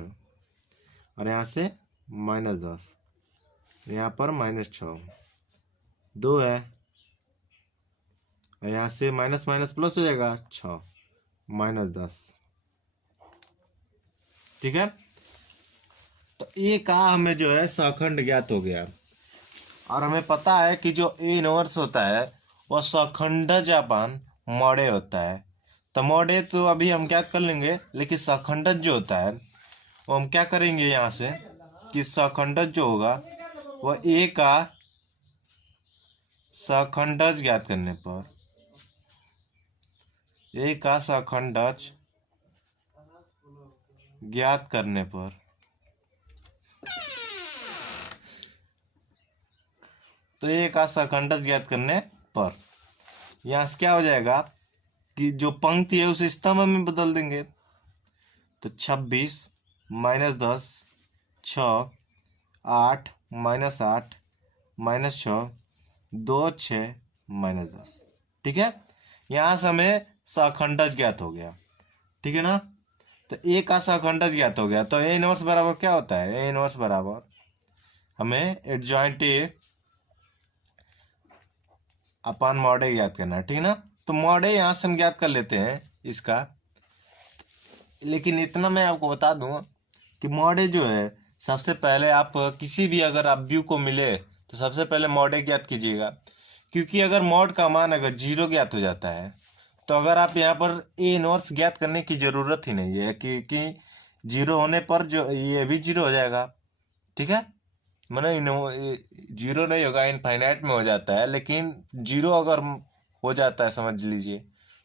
और यहाँ से -10, यहाँ पर -6, 2 है, और यहाँ से माइनस माइनस प्लस हो जाएगा 6 -10, ठीक है। तो ए का हमें जो है सखंड ज्ञात हो गया, और हमें पता है कि जो ए इनवर्स होता है वह सखंडजापान मॉडे होता है। तो मॉडे तो अभी हम क्या कर लेंगे, लेकिन सखंडज जो होता है वो हम क्या करेंगे यहाँ से कि सखंडज जो होगा वह ए का सखंडज ज्ञात करने पर, ए का सखंडज ज्ञात करने पर, तो ए का सखंडज ज्ञात करने पर यहाँ से क्या हो जाएगा कि जो पंक्ति है उसे स्तंभ में बदल देंगे, तो 26 -10 6 8 -8 -6 2 6 -10, ठीक है। यहाँ से हमें सखंडज ज्ञात हो गया, ठीक है ना। तो ए का सहखंडक ज्ञात हो गया। तो ए इनवर्स बराबर क्या होता है, ए इनवर्स बराबर हमें एडजॉइंट ए अपान मॉड ए ज्ञात करना है, ठीक ना। तो मॉड ए यहाँ से हम ज्ञात कर लेते हैं इसका, लेकिन इतना मैं आपको बता दूं कि मॉड ए जो है सबसे पहले आप किसी भी अगर आप व्यू को मिले तो सबसे पहले मॉड ए ज्ञात कीजिएगा, क्योंकि अगर मॉड का मान अगर 0 ज्ञात हो जाता है तो अगर आप यहाँ पर ए इनवर्स ज्ञात करने की जरूरत ही नहीं है, कि 0 होने पर जो ये भी 0 हो जाएगा, ठीक है। मैंने 0 नहीं होगा, इनफाइनाइट में हो जाता है, लेकिन 0 अगर हो जाता है समझ लीजिए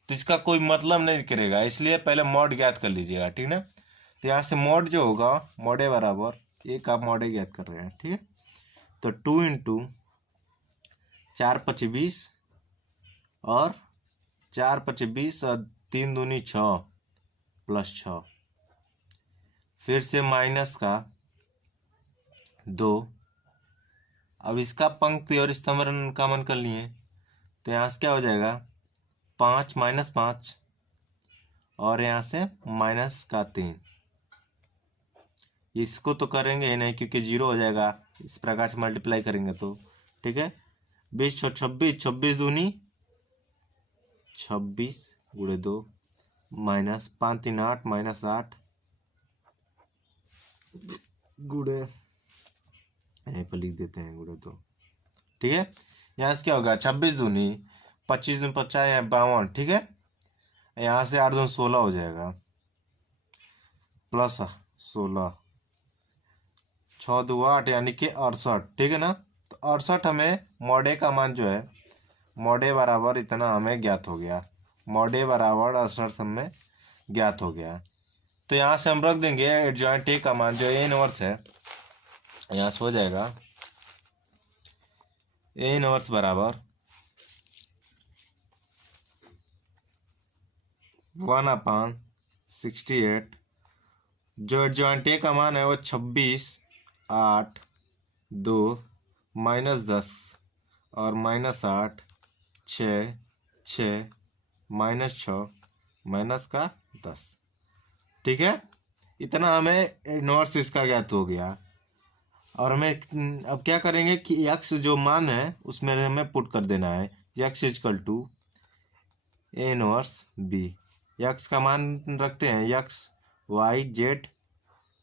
तो इसका कोई मतलब नहीं करेगा, इसलिए पहले मॉड ज्ञात कर लीजिएगा, ठीक ना। तो यहाँ से मॉड जो होगा मॉड ए बराबर ए का मॉड ए ज्ञात कर रहे हैं, ठीक है। तो 2 इंटू 4 5 20 और 4 5 20 और 3 दूनी 6 प्लस 6, फिर से माइनस का 2। अब इसका पंक्ति और स्तंभ कॉमन कर लिए तो यहाँ से क्या हो जाएगा 5 माइनस 5 और यहाँ से माइनस का 3। इसको तो करेंगे ही नहीं क्योंकि 0 हो जाएगा, इस प्रकार से मल्टीप्लाई करेंगे तो, ठीक है। 20 6 26, 26 दूनी 26 गुणे 2 माइनस 5 3 8 माइनस 8 गुणे, यहीं पर लिख देते हैं गुणे 2, ठीक है। यहाँ से क्या होगा 26 दूनी 25 दूनी 50 या 52, ठीक है। यहाँ से 8 दूनी 16 हो जाएगा प्लस 16 6 2 8 यानी कि 68, ठीक है ना। तो 68 हमें मॉड ए का मान जो है मॉड ए बराबर इतना हमें ज्ञात हो गया, मॉड ए बराबर 68 हमें ज्ञात हो गया। तो यहाँ से हम रख देंगे एडजॉइंट ए का मान जो ए इनवर्स है, यहाँ से हो जाएगा ए इनवर्स बराबर 1/68। जो एडजॉइंट ए का मान है वो 26 8 2 माइनस 10 और माइनस 8 6 6 माइनस 6 माइनस का 10, ठीक है। इतना हमें इनवर्स इसका ज्ञात हो गया। और हमें अब क्या करेंगे कि x जो मान है उसमें हमें पुट कर देना है x equal to A inverse B. x का मान रखते हैं x y z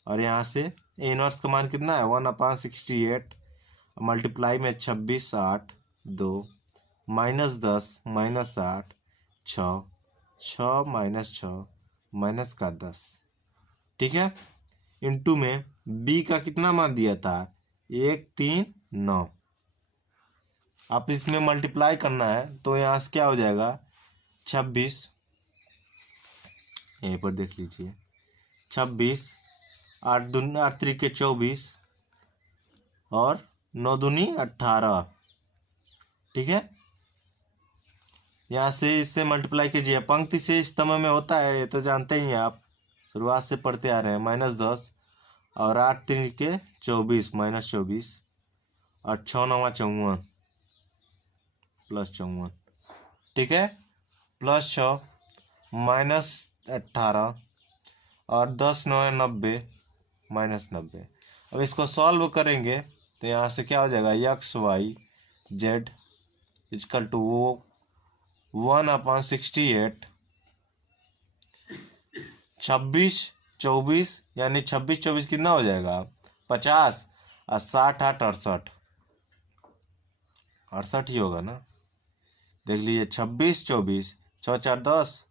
और यहाँ से ए इनवर्स का मान कितना है 1/68 मल्टीप्लाई में 26 8 2 माइनस 10 माइनस 8 6 6 माइनस 6 माइनस का 10, ठीक है। इंटू में b का कितना मान दिया था 1 3 9। आप इसमें मल्टीप्लाई करना है तो यहाँ से क्या हो जाएगा 26, यहीं पर देख लीजिए 26 8 दूनी 8 3 24 और 9 दूनी 18, ठीक है। यहाँ से इससे मल्टीप्लाई कीजिए, पंक्ति से स्तंभ में होता है ये तो जानते ही हैं आप, शुरुआत से पढ़ते आ रहे हैं। माइनस 10 और 8 3 24 माइनस 24 और 6 9 54 प्लस 54, ठीक है। प्लस 6 माइनस 18 और 10 9 90 माइनस 90। अब इसको सॉल्व करेंगे तो यहाँ से क्या हो जाएगा X Y Z equal to 1/68 26 24 यानी 26 24 कितना हो जाएगा 50 और 60 8 68 68 ही होगा ना। देख लीजिए 26 24 6 4 10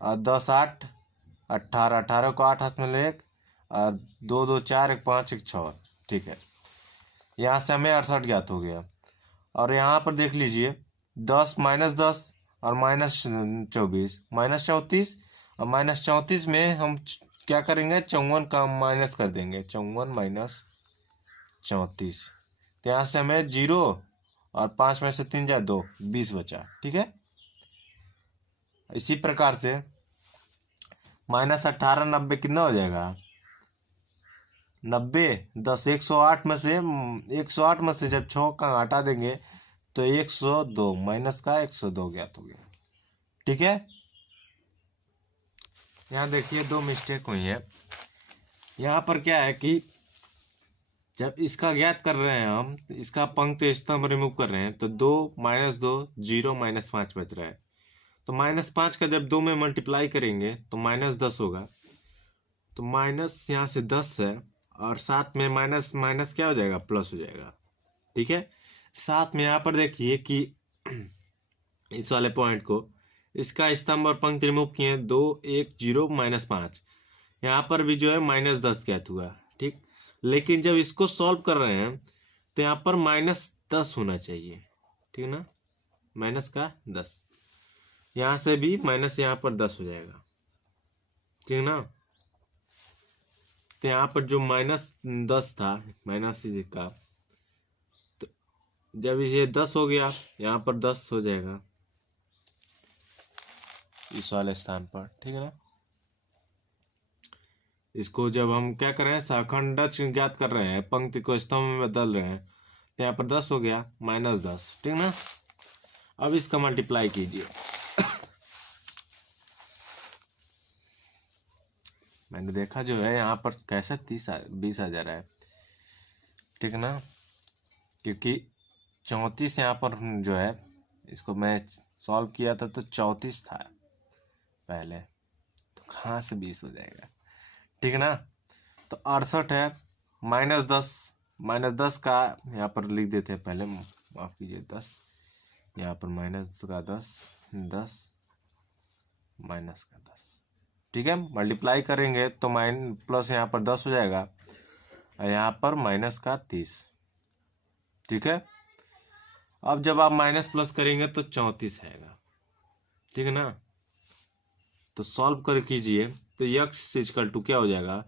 और 10 8 18 18 को 8 हाथ में ले और 2 2 4 1 5 1 6, ठीक है। यहाँ से हमें 68 ज्ञात हो गया। और यहाँ पर देख लीजिए 10 माइनस 10 और माइनस 24 माइनस 34 और माइनस 34 में हम क्या करेंगे 54 का माइनस कर देंगे 54 माइनस 34। तो यहाँ से हमें 0 और 5 में से 3 जाए 2 20 बचा, ठीक है। इसी प्रकार से माइनस 18 90 कितना हो जाएगा 90 10 108 में से 108 में से जब 6 का हटा देंगे तो 102 माइनस का 102 ज्ञात हो गया, ठीक है। यहाँ देखिए दो मिस्टेक हुई है। यहाँ पर क्या है कि जब इसका ज्ञात कर रहे हैं हम, इसका पंक्ति स्तंभ रिमूव कर रहे हैं, तो 2 -2 0 -5 बच रहा है। तो -5 का जब 2 में मल्टीप्लाई करेंगे तो -10 होगा। तो माइनस यहाँ से 10 है और साथ में माइनस माइनस क्या हो जाएगा, प्लस हो जाएगा। ठीक है। साथ में यहाँ पर देखिए कि इस वाले पॉइंट को, इसका स्तंभ और पंक्ति रिमूव किए 2 1 0 -5। यहाँ पर भी जो है -10 ज्ञात हुआ। ठीक। लेकिन जब इसको सॉल्व कर रहे हैं तो यहाँ पर -10 होना चाहिए। ठीक ना, माइनस का 10, यहाँ से भी माइनस यहाँ पर 10 हो जाएगा। ठीक ना। तो यहाँ पर जो -10 था माइनस का, तो जब ये 10 हो गया यहाँ पर 10 हो जाएगा इस वाले स्थान पर। ठीक है ना। इसको जब हम क्या कर रहे हैं, सहखंड ज्ञात कर रहे हैं, पंक्ति को स्तंभ में बदल रहे हैं, तो यहाँ पर 10 हो गया -10। ठीक ना। अब इसका मल्टीप्लाई कीजिए। मैंने देखा जो है यहाँ पर कैसे 20,000 है। ठीक ना। क्योंकि 34 यहाँ पर जो है, इसको मैं सॉल्व किया था तो 34 था पहले, तो कहाँ से 20 हो जाएगा। ठीक है ना। तो 68 है, -10 का यहाँ पर लिख देते हैं पहले, माफ कीजिए 10, यहाँ पर माइनस का 10 10 माइनस का 10। ठीक है। मल्टीप्लाई करेंगे तो प्लस यहाँ पर 10 हो जाएगा और यहाँ पर माइनस का 30। ठीक है। अब जब आप माइनस प्लस करेंगे तो 34 आएगा। ठीक है ना। तो सॉल्व कर कीजिए तो x इक्वल टू क्या हो जाएगा,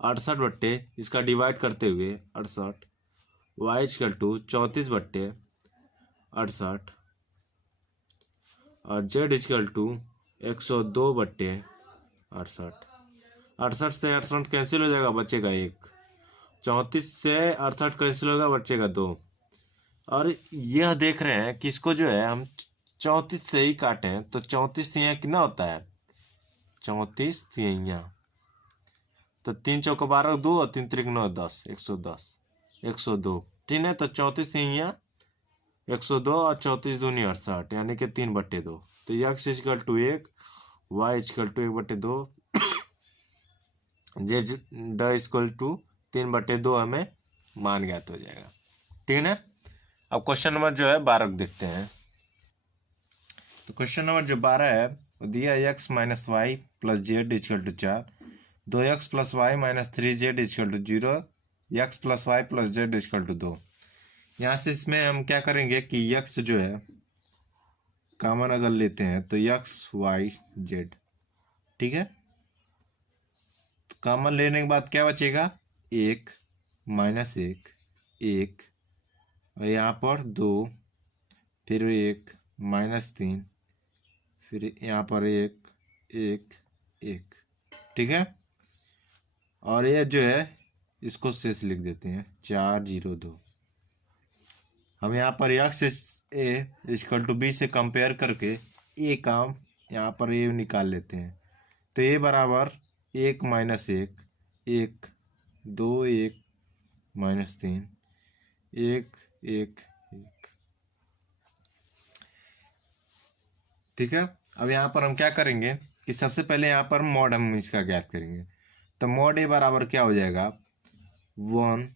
68 बट्टे इसका डिवाइड करते हुए 68, y इक्वल टू 34 बट्टे 68 और z इक्वल टू 102 बट्टे 68। 68 से 68 कैंसिल हो जाएगा, बचेगा 1। 34 से 68 कैंसिल होगा, बचेगा 2। और यह देख रहे हैं कि इसको जो है हम 34 से ही काटें तो 34 यहाँ कितना होता है, 34 यहाँ, तो 3 चौका 12 2 और 3 त्रिक 9 10, 110 102। ठीक है। तो 34 यहाँ 102 और 34 दूनी 68, यानी कि 3 बट्टे 2। तो x equal to 1, y equal to 1 बट्टे 2, z इक्वल टू 3 बट्टे 2 हमें मान ज्ञात हो जाएगा। ठीक है ना। अब क्वेश्चन नंबर जो है 12 देखते हैं। तो क्वेश्चन नंबर जो 12 है वो दिया x minus Y plus Z equal to 4, 2x plus Y minus 3z equal to 0, x plus Y plus Z equal to 2। यहाँ से इसमें हम क्या करेंगे कि x जो है कॉमन अगर लेते हैं तो x y z। ठीक है। तो कॉमन लेने के बाद क्या बचेगा, 1 -1 1 और यहाँ पर 2, फिर 1 -3, फिर यहाँ पर 1 1 1। ठीक है। और ये जो है इसको शेष लिख देते हैं 4 0 2। हम यहाँ पर x A equal to B से कंपेयर करके ए काम यहाँ पर ए निकाल लेते हैं। तो ए बराबर 1 -1 1 2 1 -3 1 1 1। ठीक है। अब यहाँ पर हम क्या करेंगे कि सबसे पहले यहाँ पर मॉड हम इसका ज्ञात करेंगे। तो मॉड ए बराबर क्या हो जाएगा, 1,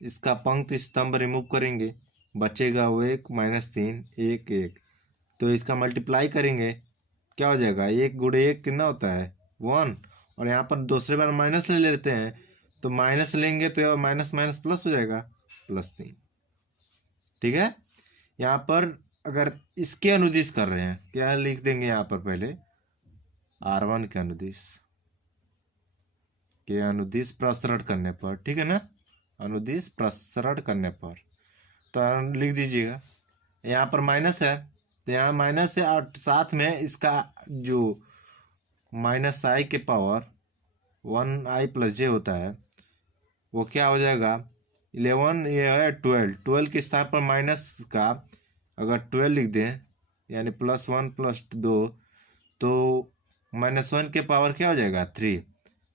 इसका पंक्ति स्तंभ रिमूव करेंगे, बचेगा वो 1 -3 1 1। तो इसका मल्टीप्लाई करेंगे क्या हो जाएगा, 1 गुणे 1 कितना होता है 1, और यहाँ पर दूसरे बार माइनस ले लेते हैं, तो माइनस लेंगे तो माइनस माइनस प्लस हो जाएगा +3। ठीक है। यहाँ पर अगर इसके अनुदिश कर रहे हैं, क्या लिख देंगे यहाँ पर पहले R1 के अनुदिश प्रसरण करने पर। ठीक है ना। अनुदिश प्रसरण करने पर तो लिख दीजिएगा। यहाँ पर माइनस है तो यहाँ माइनस है, और साथ में इसका जो -i के पावर 1i + j होता है वो क्या हो जाएगा 11, ये है 12 के स्थान पर माइनस का अगर 12 लिख दें, यानी +1 + 2, तो -1 के पावर क्या हो जाएगा 3।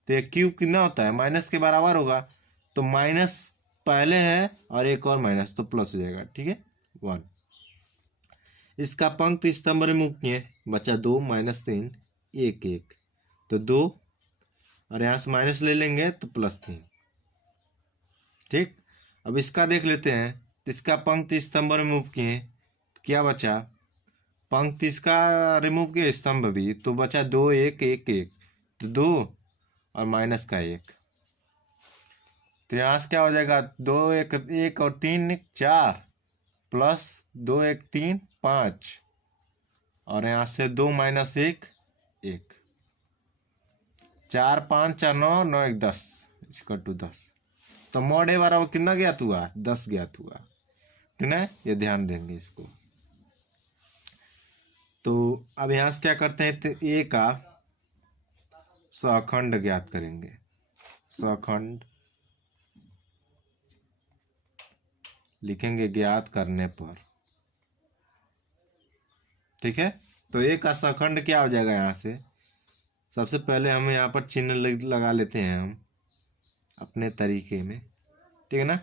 तो ये क्यूब कितना होता है, माइनस के बराबर होगा, तो माइनस पहले है और एक और माइनस, तो प्लस हो जाएगा। ठीक है 1। इसका पंक्ति स्तंभ रिमूव किए, बचा 2 -3 1 1, तो 2 और यहाँ से माइनस ले लेंगे तो +3। ठीक, अब इसका देख लेते हैं। तो इसका पंक्ति स्तंभ रिमूव किए, क्या बचा, पंक्ति इसका रिमूव किए, स्तंभ भी, तो बचा 2 1 1 1, तो 2 और माइनस का 1, तो यहाँ से क्या हो जाएगा 2 1 1 और 3 4, प्लस 2 1 3 5, और यहाँ से 2 -1 1, 4 5 4 9 9 1 10 इसका 10, तो मॉड ए बराबर कितना ज्ञात हुआ, 10 ज्ञात हुआ। ठीक है, ये ध्यान देंगे इसको। तो अब यहाँ से क्या करते हैं, तो ए का सखंड ज्ञात करेंगे। सखंड लिखेंगे ज्ञात करने पर। ठीक है, तो ए का सखंड क्या हो जाएगा, यहाँ से सबसे पहले हम यहाँ पर चिन्ह लगा लेते हैं हम अपने तरीके में। ठीक है ना,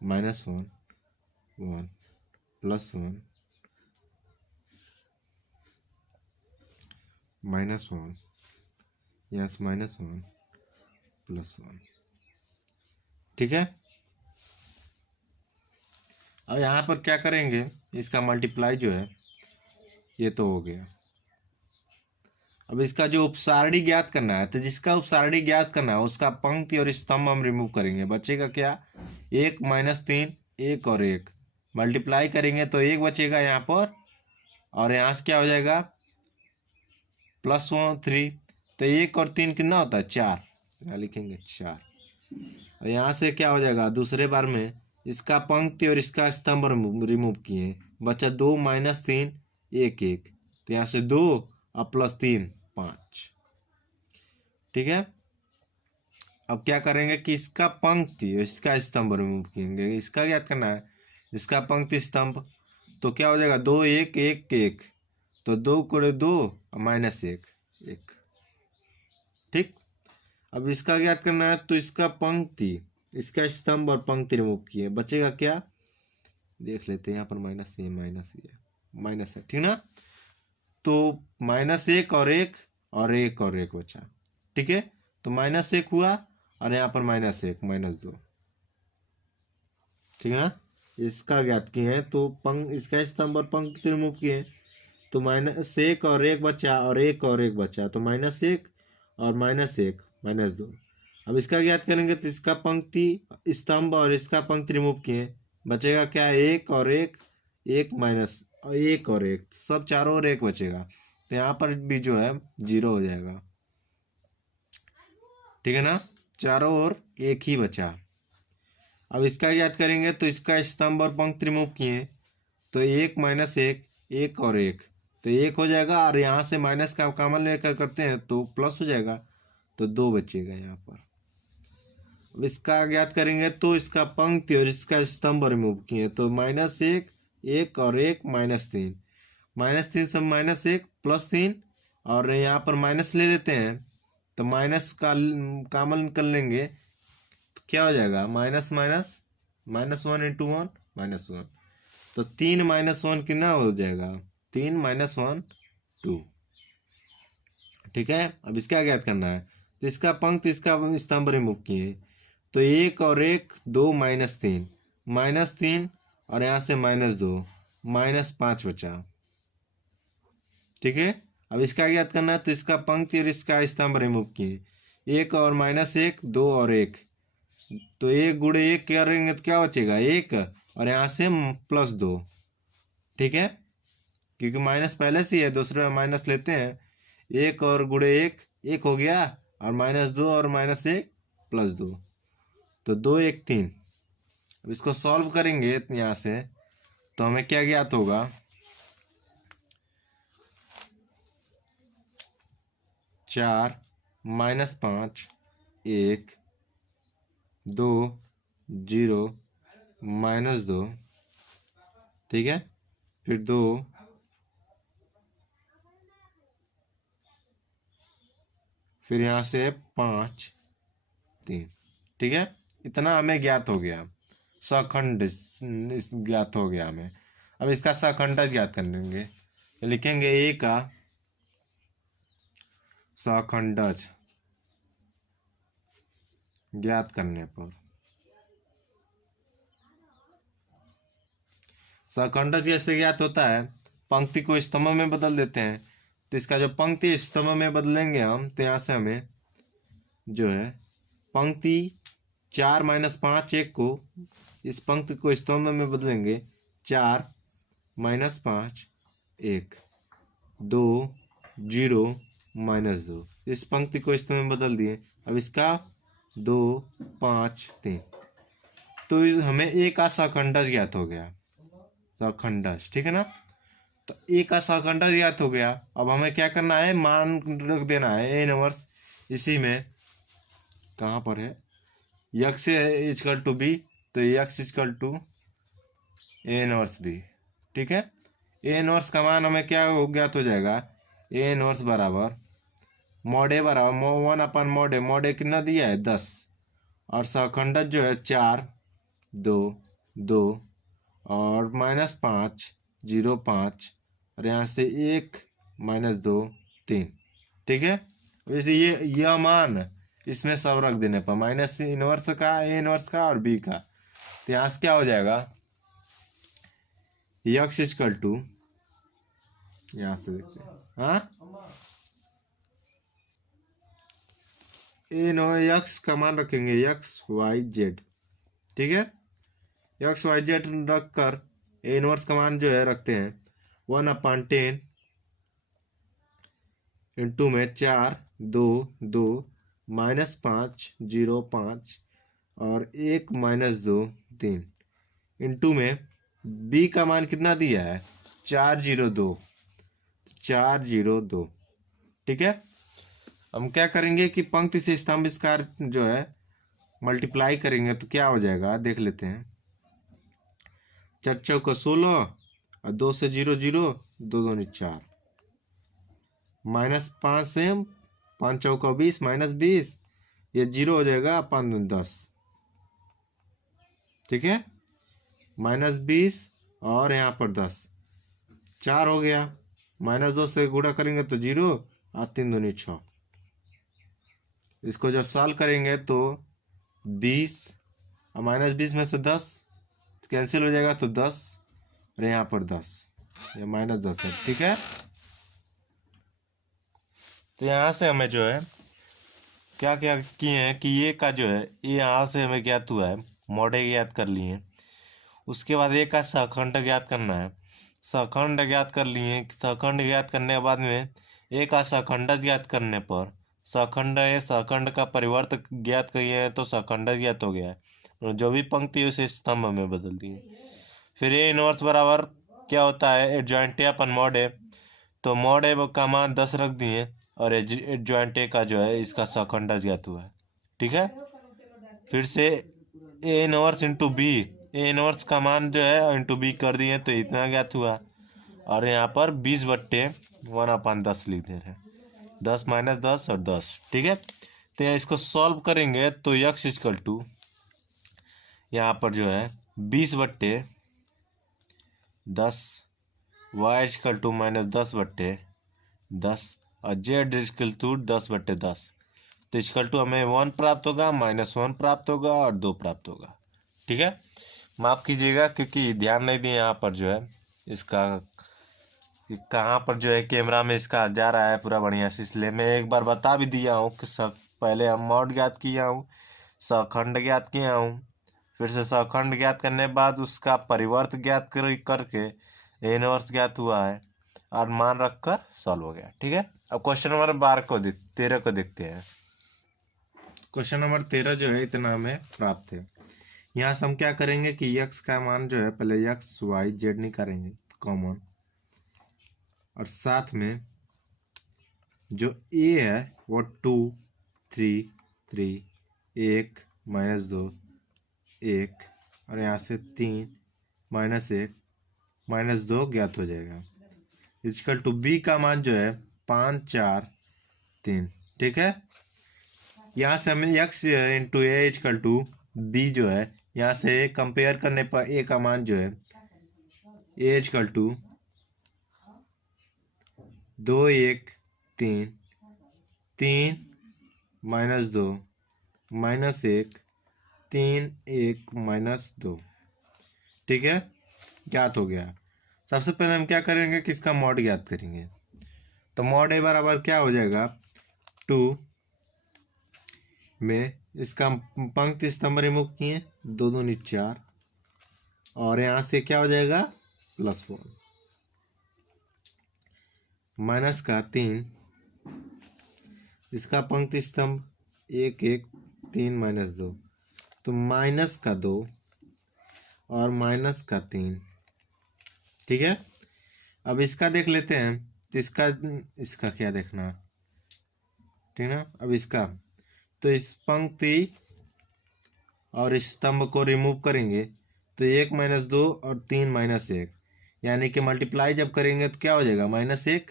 -1 1 +1 -1, यहाँ से -1 +1। ठीक है, अब यहाँ पर क्या करेंगे, इसका मल्टीप्लाई जो है ये तो हो गया। अब इसका जो उपसारणी ज्ञात करना है, तो जिसका उपसारणी ज्ञात करना है उसका पंक्ति और स्तंभ हम रिमूव करेंगे। बचेगा क्या, 1 -3 1 और 1, मल्टीप्लाई करेंगे तो 1 बचेगा यहाँ पर, और यहाँ से क्या हो जाएगा +1 3, तो 1 और 3 कितना होता है 4, यहाँ लिखेंगे 4, और यहाँ से क्या हो जाएगा दूसरे बार में इसका पंक्ति और इसका स्तंभ रिमूव किए, बचा 2 -3 1 1, तो यहाँ से 2 और +3 5। ठीक है, अब क्या करेंगे कि इसका पंक्ति और इसका स्तंभ रिमूव किएंगे। इसका क्या करना है, इसका पंक्ति स्तंभ, तो क्या हो जाएगा 2 1 1 1, तो 2 × 2 और -1 1। ठीक, अब इसका ज्ञात करना है, तो इसका पंक्ति इसका स्तंभ और पंक्ति रिमूव किए, बचेगा क्या, देख लेते हैं यहाँ पर माइनस है। ठीक ना, तो -1 और 1 और 1 और 1 बचा। ठीक है, तो -1 हुआ और यहाँ पर -1 -2। ठीक है ना, इसका ज्ञात किए हैं, तो इसका स्तंभ और पंक्ति रिमूव किए, तो -1 और 1 बचा और 1 और 1 बचा, तो -1 और -1 -2। अब इसका ज्ञात करेंगे, तो इसका पंक्ति स्तंभ और इसका पंक्ति रिमूव किए, बचेगा क्या 1 और 1 1 -1 और 1, सब चारों और 1 बचेगा, तो यहाँ पर भी जो है 0 हो जाएगा। ठीक है ना, चारों ओर 1 ही बचा। अब इसका ज्ञात करेंगे, तो इसका स्तंभ और पंक्ति रिमूव किए, तो 1 -1 1 और 1, तो 1 हो जाएगा, और यहाँ से माइनस का कॉमन लेकर करते हैं तो प्लस हो जाएगा, तो 2 बचेगा यहाँ पर। अब इसका ज्ञात करेंगे, तो इसका पंक्ति और इसका स्तंभ रिमूव किए, तो -1 1 और 1 -3, -3 से -1 +3, और यहाँ पर माइनस ले लेते हैं, तो माइनस का कॉमन कर लेंगे, तो क्या हो जाएगा -1 × 1 -1, तो 3 -1 कितना हो जाएगा 3 -1 2। ठीक है, अब इसका ज्ञात करना है, तो इसका पंक्ति इसका स्तंभ रिमूव किए, तो 1 और 1 2 -3 और यहाँ से -2 -5 बचा। ठीक है, अब इसका ज्ञात करना है, तो इसका पंक्ति और इसका स्तंभ रिमूव किए, 1 और -1 2 और 1, तो 1 × 1 करेंगे तो क्या बचेगा 1, और यहाँ से +2। ठीक है, क्योंकि माइनस पहले से ही है, दूसरे में माइनस लेते हैं, 1 और × 1 1 हो गया, और -2 और -1 +2, तो 2 1 3। अब इसको सॉल्व करेंगे यहाँ से, तो हमें क्या ज्ञात होगा, 4 -5 1 2 0 -2। ठीक है, फिर 2 फिर यहाँ से 5 3। ठीक है, इतना हमें ज्ञात हो गया, सखंड ज्ञात हो गया हमें। अब इसका सखंडज ज्ञात करेंगे, लिखेंगे ए का सखंडज ज्ञात करने पर, सखंडज कैसे ज्ञात होता है, पंक्ति को स्तंभ में बदल देते हैं। तो इसका जो पंक्ति स्तंभ में बदलेंगे हम, तो यहाँ से हमें जो है पंक्ति 4 - 5 1 को, इस पंक्ति को स्तंभ में बदलेंगे 4 - 5 1 2 0 -2, इस पंक्ति को स्तंभ में बदल दिए। अब इसका 2 5 3, तो हमें ए का सखंडज ज्ञात हो गया, सखंडज। ठीक है ना, तो ए का सखंडज ज्ञात हो गया। अब हमें क्या करना है, मान रख देना है ए इनवर्स, इसी में कहाँ पर है, यक्स इक्वल टू बी, तो X equal to A inverse B. ठीक है, ए इनवर्स का मान हमें क्या ज्ञात हो जाएगा, ए इनवर्स बराबर मॉड ए बराबर 1 मॉड ए, मॉड ए कितना दिया है 10, और सखंडज जो है 4 2 2 और -5 0 5, और यहाँ से 1 -2 3। ठीक है, वैसे यह मान इसमें सब रख देने पर, माइनस इनवर्स का, ए इनवर्स का और बी का, तो यहाँ से क्या हो जाएगा, यक्स इक्वल टू, यहाँ से देखते हैं, हाँ यक्स का मान रखेंगे यक्स वाई जेड। ठीक है, यक्स वाई जेड रख कर ए इनवर्स का मान जो है रखते हैं 1/10 इंटू में 4 2 2 -5 0 5 और 1 -2 3 इंटू में बी का मान कितना दिया है 402 402। ठीक है, हम क्या करेंगे कि पंक्ति से स्तंभ इसका जो है मल्टीप्लाई करेंगे, तो क्या हो जाएगा देख लेते हैं। 4 चौका 16 और 2 से 0 0, 2 2 4, -5 से 5 चौका 20 -20, ये 0 हो जाएगा, 5 दूनी 10। ठीक है, -20 और यहाँ पर 10, 4 हो गया, -2 से गुणा करेंगे तो 0 और 3 दूनी 6। इसको जब सॉल्व करेंगे तो 20 और -20 में से 10 कैंसिल हो जाएगा, तो 10 और यहाँ पर 10, ये -10 है। ठीक है, तो यहाँ से हमें जो है क्या क्या किए हैं कि ये का जो है ये यहाँ से हमें ज्ञात हुआ है, मॉडे ज्ञात कर लिए। उसके बाद ए का सखंड ज्ञात करना है, सखंड ज्ञात कर लिए। सखंड ज्ञात करने के बाद में ए का सखंड ज्ञात करने पर सखंड है, सखंड का परिवर्त ज्ञात किए हैं तो सखंड ज्ञात हो गया है, जो भी पंक्ति है उसे स्तंभ में बदल दिए। फिर ए इनवर्स बराबर क्या होता है, एडजॉइंट ए अपन मॉड ए, तो मॉड ए का मान 10 रख दिए और एडजॉइंट ए का जो है इसका सखंड ज्ञात हुआ है। ठीक है, फिर से A inverse into B, A inverse का मान जो है इंटू बी कर दिए तो इतना ज्ञात हुआ, और यहाँ पर 20/1/10 लिख दे रहे हैं, 10 - 10 और 10। ठीक है, तो इसको सॉल्व करेंगे तो यक्स इक्वल टू यहाँ पर जो है 20/10, वाई इक्वल टू -10/10 और जेड इक्वल टू 10/10, तो इक्वल टू हमें 1 प्राप्त होगा, -1 प्राप्त होगा और 2 प्राप्त होगा। ठीक है, माफ़ कीजिएगा क्योंकि ध्यान नहीं दिए यहाँ पर जो है इसका कहाँ पर जो है कैमरा में इसका जा रहा है पूरा बढ़िया से, इसलिए मैं एक बार बता भी दिया हूँ कि सब पहले हम मॉड ज्ञात किया हूँ, सखंड ज्ञात किया हूँ, फिर से सखंड ज्ञात करने के बाद उसका परिवर्त ज्ञात करके ए इनवर्स ज्ञात हुआ है और मान रखकर सॉल्व हो गया। ठीक है, अब क्वेश्चन नंबर 13 को देखते हैं। क्वेश्चन नंबर 13 जो है इतना हमें प्राप्त है। यहाँ से हम क्या करेंगे कि यक्स का मान जो है पहले यक्स वाई जेड नहीं करेंगे कॉमन, और साथ में जो ए है वो 2 3 3 1 -2 1 और यहाँ से 3 -1 -2 ज्ञात हो जाएगा। इक्वल टू बी का मान जो है 5 4 3, ठीक है। यहाँ से हमें x into A equal to B जो है, यहाँ से कंपेयर करने पर ए का मान जो है A equal to 2 1 3 3 minus 2 minus 1 3 1 minus 2, ठीक है, ज्ञात हो गया। सबसे पहले हम क्या करेंगे कि इसका मॉड ज्ञात करेंगे। तो मॉड ए बराबर क्या हो जाएगा, 2 में इसका पंक्ति स्तंभ रिमूव किए, 2 दूनी 4, और यहाँ से क्या हो जाएगा +1 माइनस का 3, इसका पंक्ति स्तंभ 1 1 3 माइनस 2, तो माइनस का 2 और माइनस का 3, ठीक है। अब इसका देख लेते हैं, तो इसका क्या देखना, ठीक ना। अब इसका तो इस पंक्ति और इस स्तंभ को रिमूव करेंगे तो 1 माइनस 2 और 3 माइनस 1, यानी कि मल्टीप्लाई जब करेंगे तो क्या हो जाएगा -1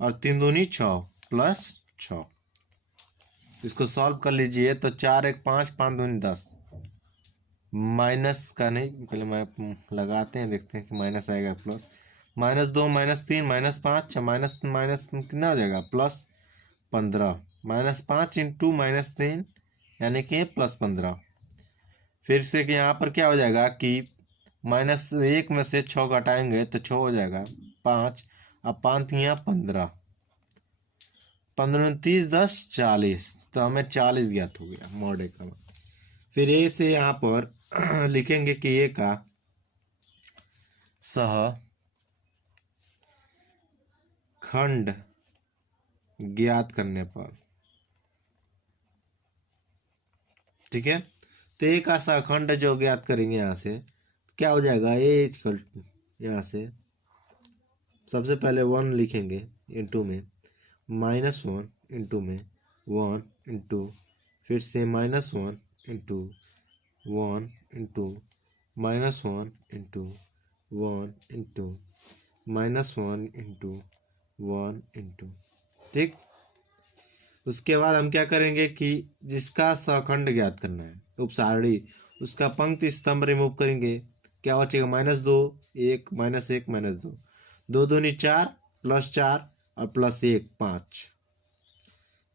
और 3 दूनी 6 प्लस 6। इसको सॉल्व कर लीजिए तो 4 1 5 5 दूनी 10, माइनस का नहीं, पहले मैं लगाते हैं, देखते हैं कि माइनस आएगा प्लस, -2 -3 -5 माइनस माइनस कितना हो जाएगा +15, -5 इंटू -3 यानी कि +15। फिर से कि यहाँ पर क्या हो जाएगा कि -1 में से 6 घटाएंगे तो 6 हो जाएगा 5, अब 5 यहाँ 15, 15 30 10 40, तो हमें 40 ज्ञात हो गया मॉड ए का। फिर ए से यहाँ पर लिखेंगे कि ए का सह खंड ज्ञात करने पर, ठीक है। तो ए का सहखंड जो ज्ञात करेंगे यहाँ से क्या हो जाएगा, ए इक्वल टू, यहाँ से सबसे पहले 1 लिखेंगे इंटू में, -1 इंटू में 1 इंटू, फिर से -1 into 1 into -1 into 1 into -1 into 1 into, ठीक। उसके बाद हम क्या करेंगे कि जिसका सहखंड ज्ञात करना है उपसारणी, उसका पंक्ति स्तंभ रिमूव करेंगे, क्या बचेगा -2 1 -1 -2, 2 दूनी 4 +4 और +1 5।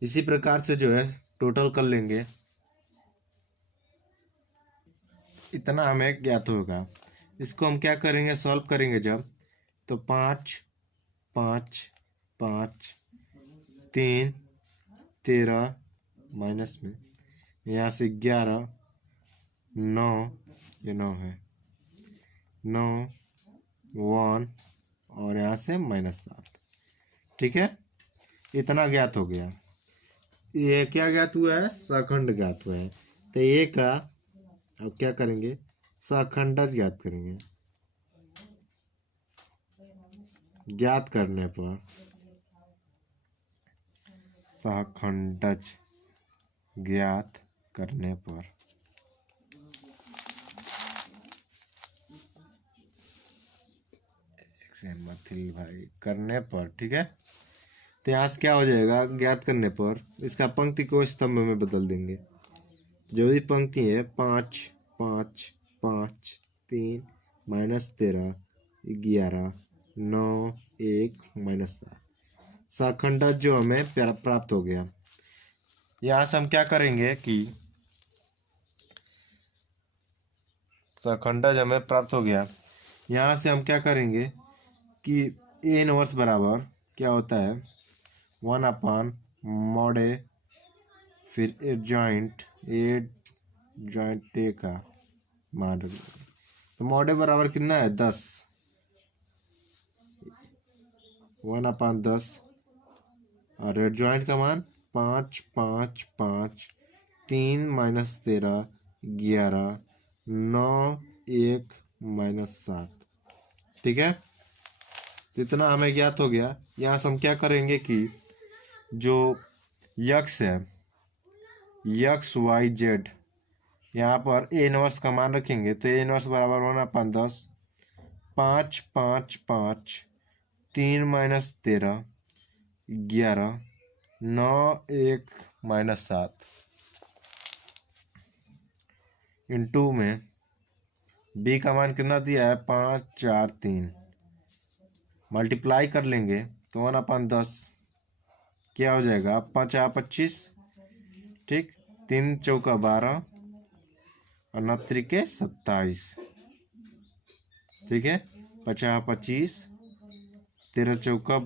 इसी प्रकार से जो है टोटल कर लेंगे, इतना हमें ज्ञात होगा। इसको हम क्या करेंगे, सॉल्व करेंगे जब, तो 5 5 5 3 13 माइनस में यहाँ से 11 9, ये 9 है 9 1 और यहाँ से -7, ठीक है। इतना ज्ञात हो गया। ये क्या ज्ञात हुआ है, सहखंड ज्ञात हुआ है। तो ये का अब क्या करेंगे, सहखंडज ज्ञात करेंगे। ज्ञात करने पर सहखंडज ज्ञात करने पर मथिल भाई करने पर, ठीक है। तो यहाँ से क्या हो जाएगा, ज्ञात करने पर इसका पंक्ति को स्तंभ में बदल देंगे। जो भी पंक्ति है 5 5 5 3 -13 11 9 1 -7, सहखंडज जो हमें प्राप्त हो गया। यहाँ से हम क्या करेंगे कि सहखंडज हमें प्राप्त हो गया। यहाँ से हम क्या करेंगे कि ए इनवर्स बराबर क्या होता है 1/mod A, फिर एडजॉइंट ए का मान, तो mod A बराबर कितना है 10, 1/10, और एडजॉइंट का मान 5 5 5 3 -13 11 9 1 -7, ठीक है। इतना हमें ज्ञात हो गया। यहाँ से हम क्या करेंगे कि जो यक्स है XYZ, यहाँ पर ए इनवर्स का मान रखेंगे, तो ए इनवर्स बराबर 1/10 5 5 5 3 -13 11 9 1 -7 इंटू में बी का मान कितना दिया है 5 4 3 मल्टीप्लाई कर लेंगे तो 1/10 क्या हो जाएगा 5 25 ठीक 3 चौका 12 और 9 त्रिके 27 ठीक है 50 25 13 चौका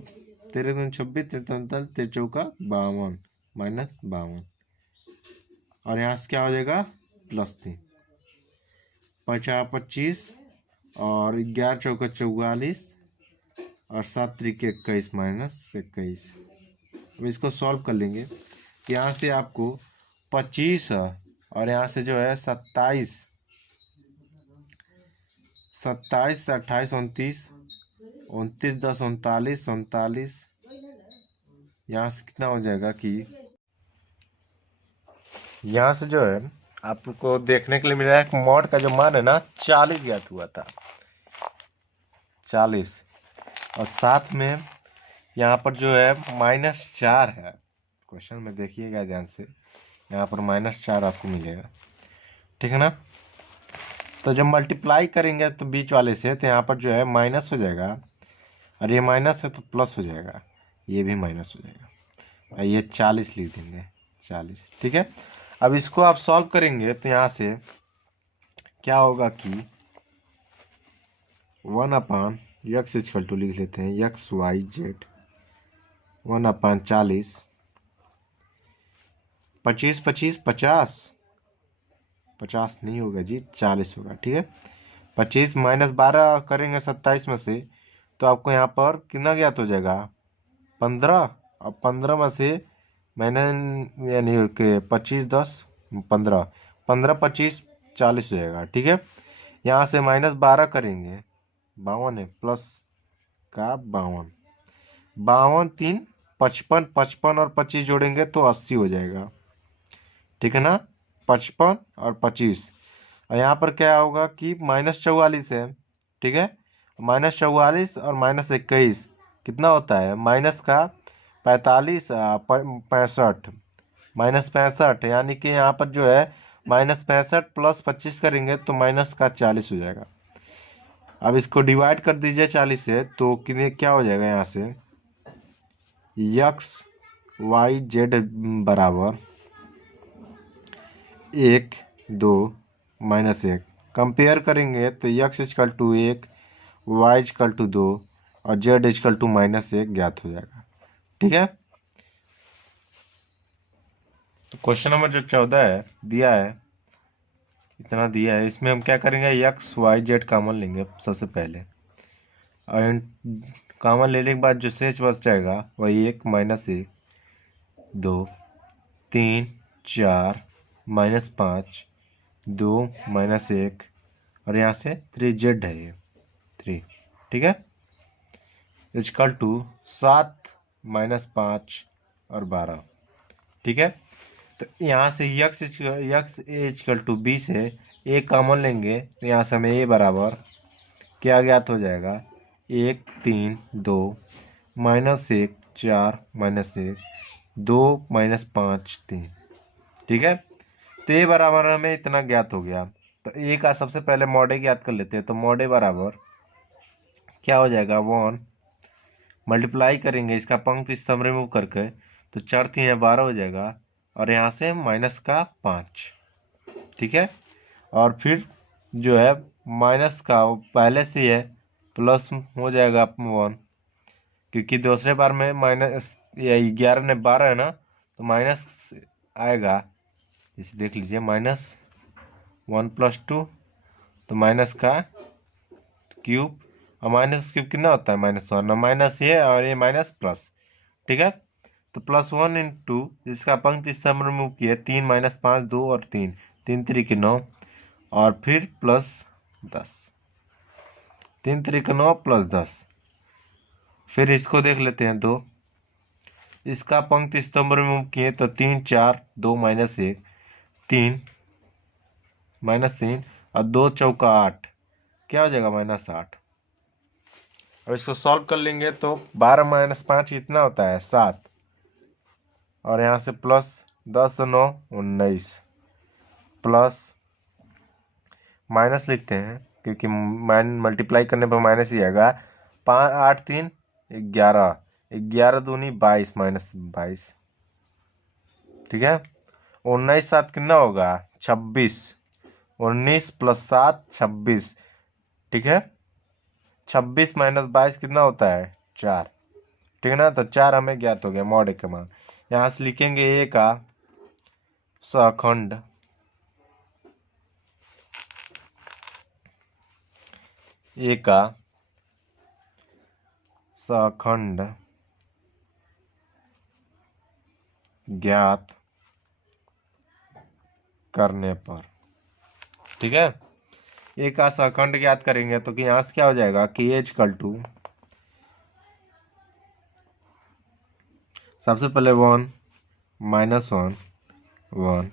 13 दूनी 26 13 13 चौका 52 -52 और यहाँ से क्या हो जाएगा +3 50 25 और 11 चौका 44 और 7 त्रिके 21 -21। अब इसको सॉल्व कर लेंगे। यहाँ से आपको 25 और यहाँ से जो है 27 27 28 29 29 10 39 39 यहाँ से कितना हो जाएगा कि यहाँ से जो है आपको देखने के लिए मिल रहा है कि मॉड का जो मान है ना 40 ज्ञात हुआ था 40 और साथ में यहाँ पर जो है -4 है। क्वेश्चन में देखिएगा ध्यान से यहाँ पर -4 आपको मिलेगा ठीक है ना। तो जब मल्टीप्लाई करेंगे तो बीच वाले से तो यहाँ पर जो है माइनस हो जाएगा और ये माइनस है तो प्लस हो जाएगा ये भी माइनस हो जाएगा और ये 40 लिख देंगे 40 ठीक है। अब इसको आप सॉल्व करेंगे तो यहाँ से क्या होगा कि 1/x इक्वल टू लिख लेते हैं x y z 1/40 25 25 50 50 नहीं होगा जी 40 होगा ठीक है। 25 -12 करेंगे 27 में से तो आपको यहाँ पर कितना ज्ञात हो जाएगा 15 और 15 में से मैंने यानी कि 25 10 15 15 25 40 हो जाएगा ठीक है। यहाँ से -12 करेंगे 52 है प्लस का 52 52 3 55 55 और 25 जोड़ेंगे तो 80 हो जाएगा ठीक है ना 55 और 25 और यहाँ पर क्या होगा कि -44 है ठीक है। -44 और -21 कितना होता है माइनस का 45 65 -65 यानी कि यहाँ पर जो है -65 + 25 करेंगे तो माइनस का 40 हो जाएगा। अब इसको डिवाइड कर दीजिए 40 से तो कितने क्या हो जाएगा यहाँ से x y z बराबर 1 2 -1 कंपेयर करेंगे तो x equal to 1 y equal to 2 और z इक्वल टू -1 ज्ञात हो जाएगा ठीक है। तो क्वेश्चन नंबर जो 14 है दिया है इतना दिया है इसमें हम क्या करेंगे x y z कॉमन लेंगे सबसे पहले और कॉमन लेने के बाद जो शेष बच जाएगा वही 1 -1 2 3 4 -5 2 -1 और यहाँ से 3z है ये 3 ठीक है इक्वल टू 7 -5 और 12 ठीक है। तो यहाँ से x इक्वल टू 20 है a कॉमन लेंगे तो यहाँ से हमें a बराबर क्या ज्ञात हो जाएगा 1 3 2 -1 4 -1 2 -5 3 ठीक है। तो a बराबर हमें इतना ज्ञात हो गया तो a का सबसे पहले मॉड a ज्ञात कर लेते हैं तो मॉड a बराबर क्या हो जाएगा 1 मल्टीप्लाई करेंगे इसका पंक्ति स्तंभ रिमूव करके तो 4 3 12 हो जाएगा और यहाँ से माइनस का 5 ठीक है। और फिर जो है माइनस का पहले से है प्लस हो जाएगा 1 क्योंकि दूसरे बार में माइनस 11 ने 12 है ना तो माइनस आएगा इसे देख लीजिए -1 + 2 तो माइनस का क्यूब और माइनस क्यूब कितना होता है -1 माइनस ये और ये माइनस प्लस ठीक है। तो +1 × इसका पंक्ति स्तंभ रिमूव किए 3 -5 2 और 3 3 3 के 9 और फिर +10 3 3 के 9 +10 फिर इसको देख लेते हैं 2 इसका पंक्ति स्तंभ रिमूव किए तो 3 4 2 -1 3 -3 और 2 चौका 8 क्या हो जाएगा -8। अब इसको सॉल्व कर लेंगे तो 12 - 5 कितना होता है 7 और यहाँ से प्लस 10 9 19 प्लस माइनस लिखते हैं क्योंकि मल्टीप्लाई करने पर माइनस ही आएगा। 5 8 3 11 11 दूनी 22 माइनस 22। ठीक है। 19 7 कितना होगा 26। 19 प्लस 7 26। ठीक है। 26 माइनस 22 कितना होता है 4। ठीक है ना। तो 4 हमें ज्ञात हो गया मॉड ए का मान। यहाँ से लिखेंगे ए का सखंड ए का सखंड ज्ञात करने पर। ठीक है। ए का सखंड ज्ञात करेंगे तो कि यहाँ से क्या हो जाएगा कि एच कल टू सबसे पहले 1 -1 1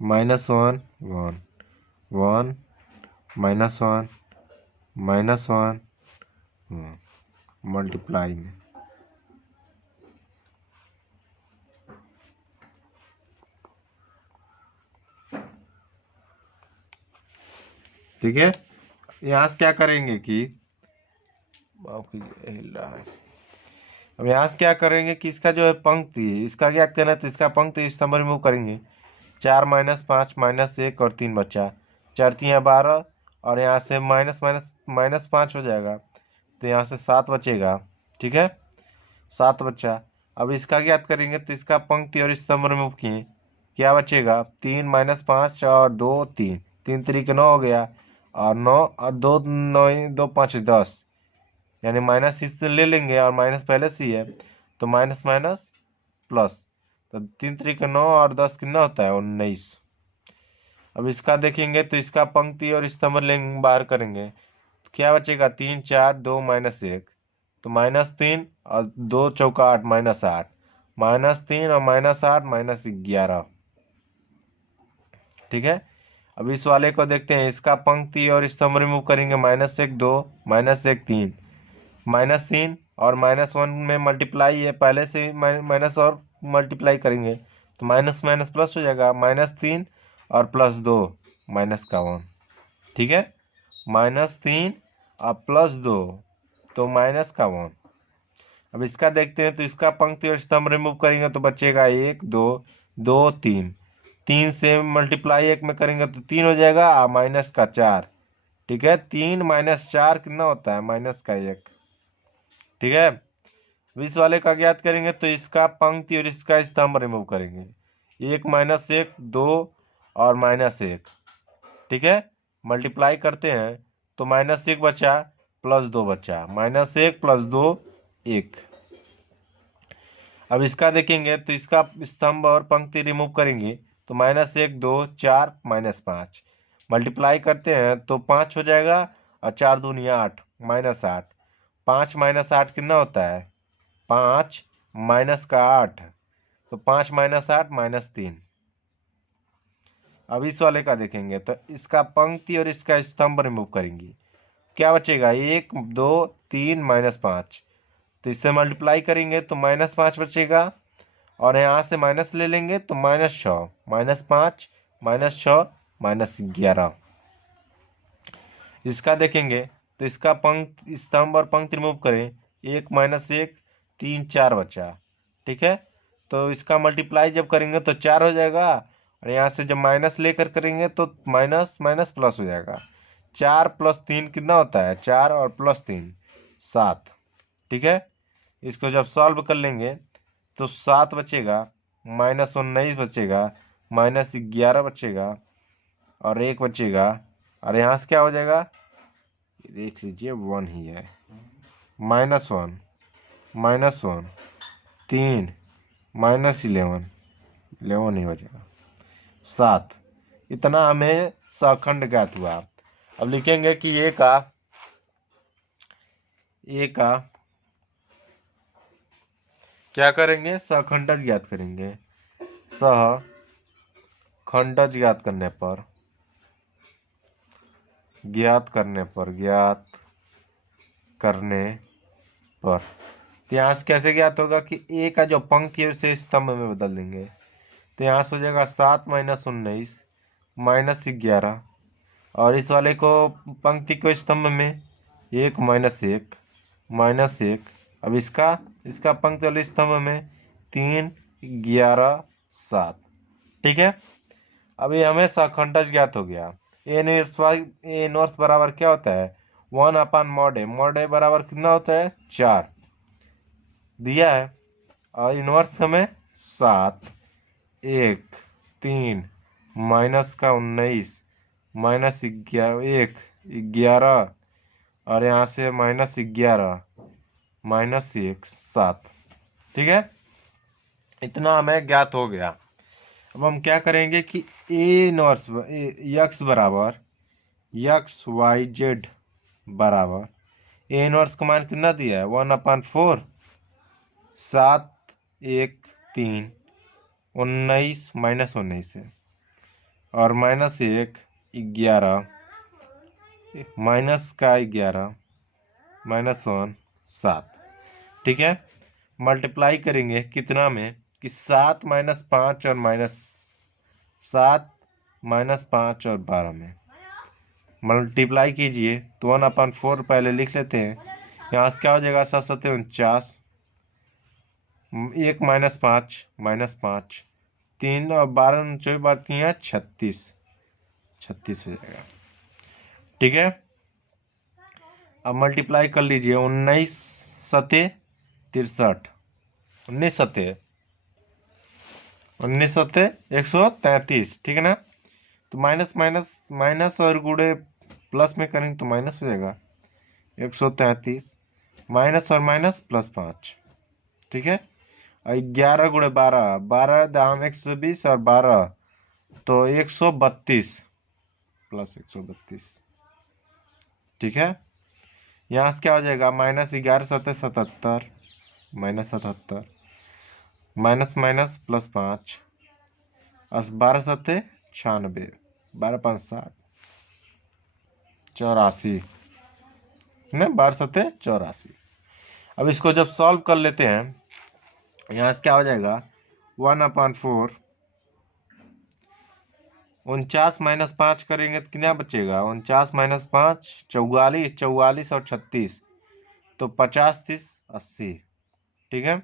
-1 1 1 -1 -1 मल्टीप्लाई में। ठीक है। यहाँ से क्या करेंगे कि अब यहाँ से क्या करेंगे कि इसका जो है पंक्ति इसका क्या कहना है तो इसका पंक्ति इस नंबर रिमूव करेंगे। 4 -5 -1 और 3 बचा। 4 3 12 और यहाँ से माइनस माइनस -5 हो जाएगा तो यहाँ से 7 बचेगा। ठीक है। 7 बचा। अब इसका ज्ञात करेंगे तो इसका पंक्ति और इस नंबर रिमूव किए क्या बचेगा 3 -5 और 2 3 3 3 9 हो गया और 9 और 2 9 2 5 10 यानी माइनस इससे ले लेंगे और माइनस पहले से ही है तो माइनस माइनस प्लस। तो 3 3 9 और 10 कितना होता है 19। अब इसका देखेंगे तो इसका पंक्ति और स्तंभ लेंगे बाहर करेंगे तो क्या बचेगा 3 4 2 -1 तो -3 और 2 चौका 8 -8 -3 और -8 -11। ठीक है। अब इस वाले को देखते हैं इसका पंक्ति और स्तंभ रिमूव करेंगे -1 2 -1 3 -3 और -1 में मल्टीप्लाई है पहले से माइनस और मल्टीप्लाई करेंगे तो माइनस माइनस प्लस हो जाएगा -3 और +2 माइनस का 1। ठीक है। -3 और +2 तो माइनस का 1। अब इसका देखते हैं तो इसका पंक्ति और स्तंभ रिमूव करेंगे तो बचेगा 1 2 2 3 3 से मल्टीप्लाई 1 में करेंगे तो 3 हो जाएगा माइनस का 4। ठीक है। 3 -4 कितना होता है माइनस का 1। ठीक है। 20 वाले का ज्ञात करेंगे तो इसका पंक्ति और इसका स्तंभ रिमूव करेंगे 1 -1 2 और -1। ठीक है। मल्टीप्लाई करते हैं तो -1 बचा +2 बचा -1 +2 1। अब इसका देखेंगे तो इसका स्तंभ और पंक्ति रिमूव करेंगे तो -1 2 4 -5 मल्टीप्लाई करते हैं तो 5 हो जाएगा और 4 दूनी 8 -8 5 -8 कितना होता है 5 माइनस का 8 तो 5 -8 -3। अब इस वाले का देखेंगे तो इसका पंक्ति और इसका स्तंभ रिमूव करेंगे क्या बचेगा 1 2 3 -5 तो इससे मल्टीप्लाई करेंगे तो -5 बचेगा और यहाँ से माइनस ले लेंगे तो -6 -5 -6 -11। इसका देखेंगे तो इसका पंक्ति स्तंभ और पंक्ति रिमूव करें 1 -1 3 4 बचा। ठीक है। तो इसका मल्टीप्लाई जब करेंगे तो 4 हो जाएगा और यहाँ से जब माइनस लेकर करेंगे तो माइनस माइनस प्लस हो जाएगा। 4 + 3 कितना होता है 4 और +3 7। ठीक है। इसको जब सॉल्व कर लेंगे तो 7 बचेगा -19 बचेगा -11 बचेगा और 1 बचेगा और यहाँ से क्या हो जाएगा देख लीजिए 1 ही है -1 -1 3 -11 11 ही बचेगा 7। इतना हमें सखंड ज्ञात हुआ। अब लिखेंगे कि ए का क्या करेंगे सखंडज ज्ञात करेंगे। सहखंडज ज्ञात करने पर ज्ञात करने पर तो यहाँ से कैसे ज्ञात होगा कि ए का जो पंक्ति है उसे स्तंभ में बदल देंगे। तो यहाँ से हो जाएगा 7 - 19 -11, और इस वाले को पंक्ति को स्तंभ में 1 -1 -1। अब इसका पंक्ति वाले स्तंभ में 3 11 7। ठीक है, अभी हमें सखंडज ज्ञात हो गया। ए इनवर्स बराबर क्या होता है 1/mod a। mod a बराबर कितना होता है 4 दिया है, और इनवर्स हमें 7 1 3 माइनस का 19 -11 11, और यहाँ से -11 -1 7। ठीक है, इतना हमें ज्ञात हो गया। अब हम क्या करेंगे कि ए इनवर्स यक्स बराबर XYZ बराबर ए इनवर्स का मान कितना दिया है 1/4 7 1 3 19 -19 है, और -1 11 -11 -1 7। ठीक है, मल्टीप्लाई करेंगे कितना में कि 7 - 5 और -7 -5 और 12 में मल्टीप्लाई कीजिए तो 1/4 पहले लिख लेते हैं। यहाँ से क्या हो जाएगा 7 7 49, 1 -5 -5 3 और 12 24 बार 3 है 36 36 हो जाएगा। ठीक है, अब मल्टीप्लाई कर लीजिए 19 सते 63 19 सते 133। ठीक है ना, तो माइनस माइनस माइनस और गुणे प्लस में करेंगे तो माइनस हो जाएगा 133 माइनस और माइनस +5। ठीक है, और 11 गुणे 12 12 दाम 120 और 12 तो 132 + 132। ठीक है, यहाँ से क्या हो जाएगा -11 सते 77 -77 माइनस माइनस +5 और 12 सते 96 12 5 60 84 ना 12 सते 84। अब इसको जब सॉल्व कर लेते हैं यहाँ से क्या हो जाएगा 1/4 49 - 5 करेंगे तो कितना बचेगा 49 - 5 44 44 और 36 तो 50 30 80। ठीक है,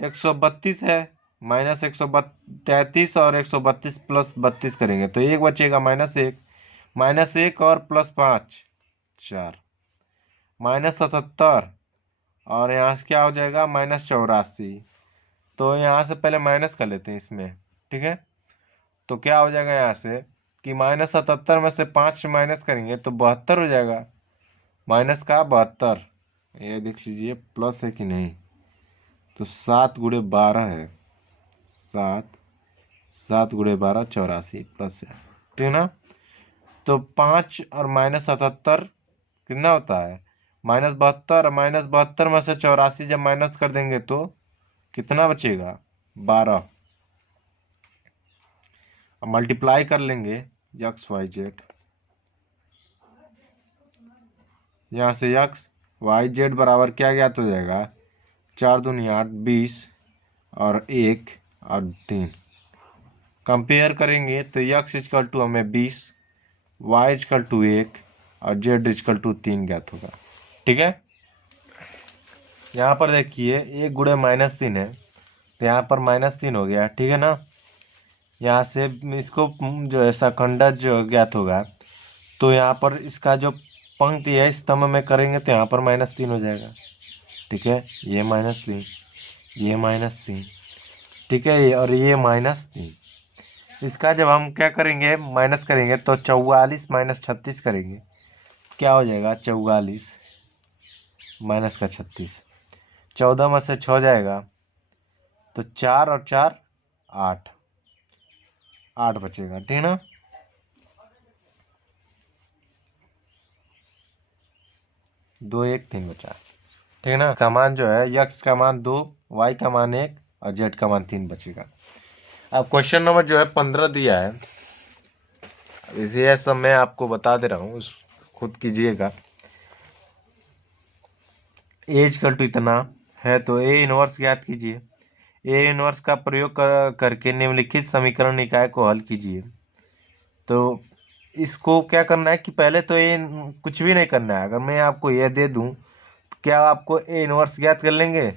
132 है -133 और 132 + 32 करेंगे तो 1 बचेगा -1 और +5 4 -77, और यहाँ से क्या हो जाएगा -84। तो यहाँ से पहले माइनस कर लेते हैं इसमें। ठीक है, तो क्या हो जाएगा यहाँ से कि -77 में से 5 माइनस करेंगे तो 72 हो जाएगा, माइनस का 72। ये देख लीजिए प्लस है कि नहीं, तो 7 × 12 है 7 × 12 84 प्लस है। ठीक है ना, तो 5 और -77 कितना होता है -72, -72 में से 84 जब माइनस कर देंगे तो कितना बचेगा 12। अब मल्टीप्लाई कर लेंगे XYZ, यहाँ से XYZ बराबर क्या ज्ञात हो जाएगा 4 दूनी 8 20 और 1 और 3। कंपेयर करेंगे तो x = हमें 20, y = 1 और z = 3 ज्ञात होगा। ठीक है, यहाँ पर देखिए 1 गुणे -3 है तो यहाँ पर -3 हो गया। ठीक है ना, यहाँ से इसको जो है सखंडज जो ज्ञात होगा तो यहाँ पर इसका जो पंक्ति है स्तंभ में करेंगे तो यहाँ पर -3 हो जाएगा। ठीक है, ये -3 ये -3। ठीक है, और ये -3। इसका जब हम क्या करेंगे माइनस करेंगे तो 44 - 36 करेंगे, क्या हो जाएगा 44 माइनस का 36, 14 में से 6 जाएगा तो 4 और 4 8 8 बचेगा। ठीक है ना, 2 1 3 बचा। ठीक है ना, का मान जो है x का मान 2, y का मान 1 और z का मान 3 बचेगा। अब क्वेश्चन नंबर जो है 15 दिया है, इसे सब मैं आपको बता दे रहा हूँ, खुद कीजिएगा। ए इक्वल टू इतना है तो ए इनवर्स ज्ञात कीजिए। ए इनवर्स का प्रयोग करके निम्नलिखित समीकरण निकाय को हल कीजिए। तो इसको क्या करना है कि पहले तो ये कुछ भी नहीं करना है। अगर मैं आपको ये दे दूं तो क्या आपको ए इनवर्स ज्ञात कर लेंगे?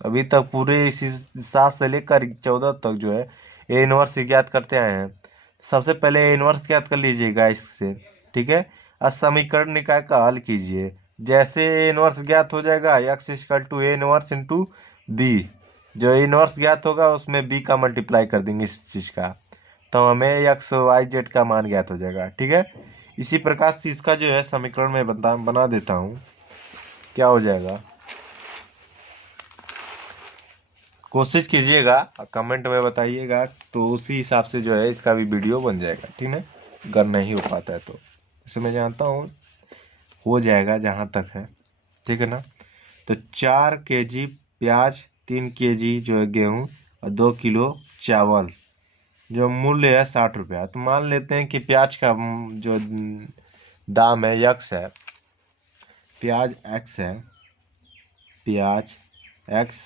अभी तक पूरे इसी 7 से लेकर 14 तक जो है ए इनवर्स ज्ञात करते आए हैं। सबसे पहले ए इनवर्स ज्ञात कर लीजिएगा इससे, ठीक है। अब समीकरण निकाय का हल कीजिए। जैसे ए इनवर्स ज्ञात हो जाएगा X equal to A inverse into B, जो ए इनवर्स ज्ञात होगा उसमें बी का मल्टीप्लाई कर देंगे इस चीज का, तो हमें एक्स वाई जेड का मान ज्ञात हो जाएगा, ठीक है। इसी प्रकार से इसका जो है समीकरण में बना देता हूँ, क्या हो जाएगा। कोशिश कीजिएगा, कमेंट में बताइएगा, तो उसी हिसाब से जो है इसका भी वीडियो बन जाएगा, ठीक है। अगर नहीं हो पाता है तो इसे मैं जानता हूँ हो जाएगा जहाँ तक है, ठीक है ना। तो 4 केजी प्याज, 3 केजी जो है गेहूँ और 2 किलो चावल, जो मूल्य है 60 रुपया। तो मान लेते हैं कि प्याज का जो दाम है यक्स है, प्याज एक्स है, प्याज एक्स,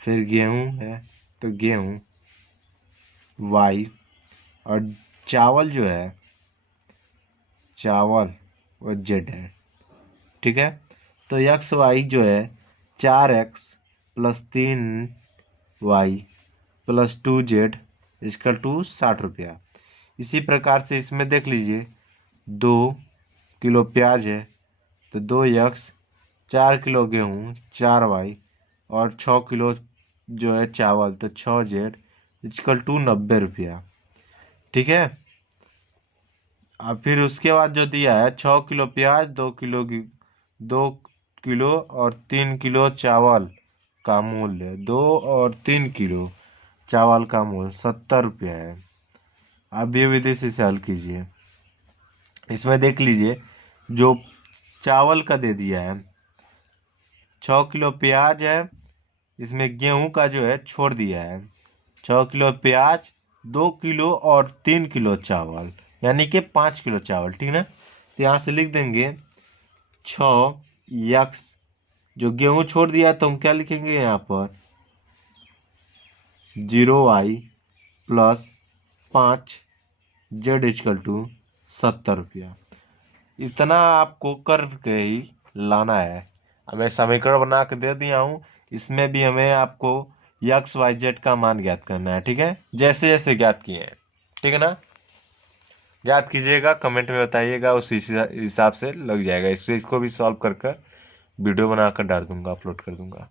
फिर गेहूं है तो गेहूं वाई, और चावल जो है चावल वो जेड है, ठीक है। तो एक्स वाई जो है 4x plus 3y plus 2z equal to 60 रुपया। इसी प्रकार से इसमें देख लीजिए 2 किलो प्याज है तो 2x, 4 किलो गेहूँ 4y, और 6 किलो जो है चावल तो 6z इक्वल टू 90 रुपया, ठीक है। अब फिर उसके बाद जो दिया है 6 किलो प्याज, 2 किलो और 3 किलो चावल का मूल्य, 2 और 3 किलो चावल का मूल्य 70 रुपया है। अब ये विधि से हल कीजिए। इसमें देख लीजिए जो चावल का दे दिया है 6 किलो प्याज है, इसमें गेहूं का जो है छोड़ दिया है 6 किलो प्याज, 2 किलो और 3 किलो चावल, यानी कि 5 किलो चावल, ठीक है। तो यहाँ से लिख देंगे 6x, जो गेहूं छोड़ दिया तो हम क्या लिखेंगे यहाँ पर 0y plus 5z equal to 70 रुपया। इतना आपको करके ही लाना है। हमें समीकरण बना के दे दिया हूँ, इसमें भी हमें आपको एक्स वाई जेड का मान ज्ञात करना है, ठीक है, जैसे जैसे ज्ञात किए हैं, ठीक है ना। ज्ञात कीजिएगा, कमेंट में बताइएगा, उस हिसाब से लग जाएगा। इसको भी सॉल्व कर वीडियो बनाकर डाल दूंगा, अपलोड कर दूंगा।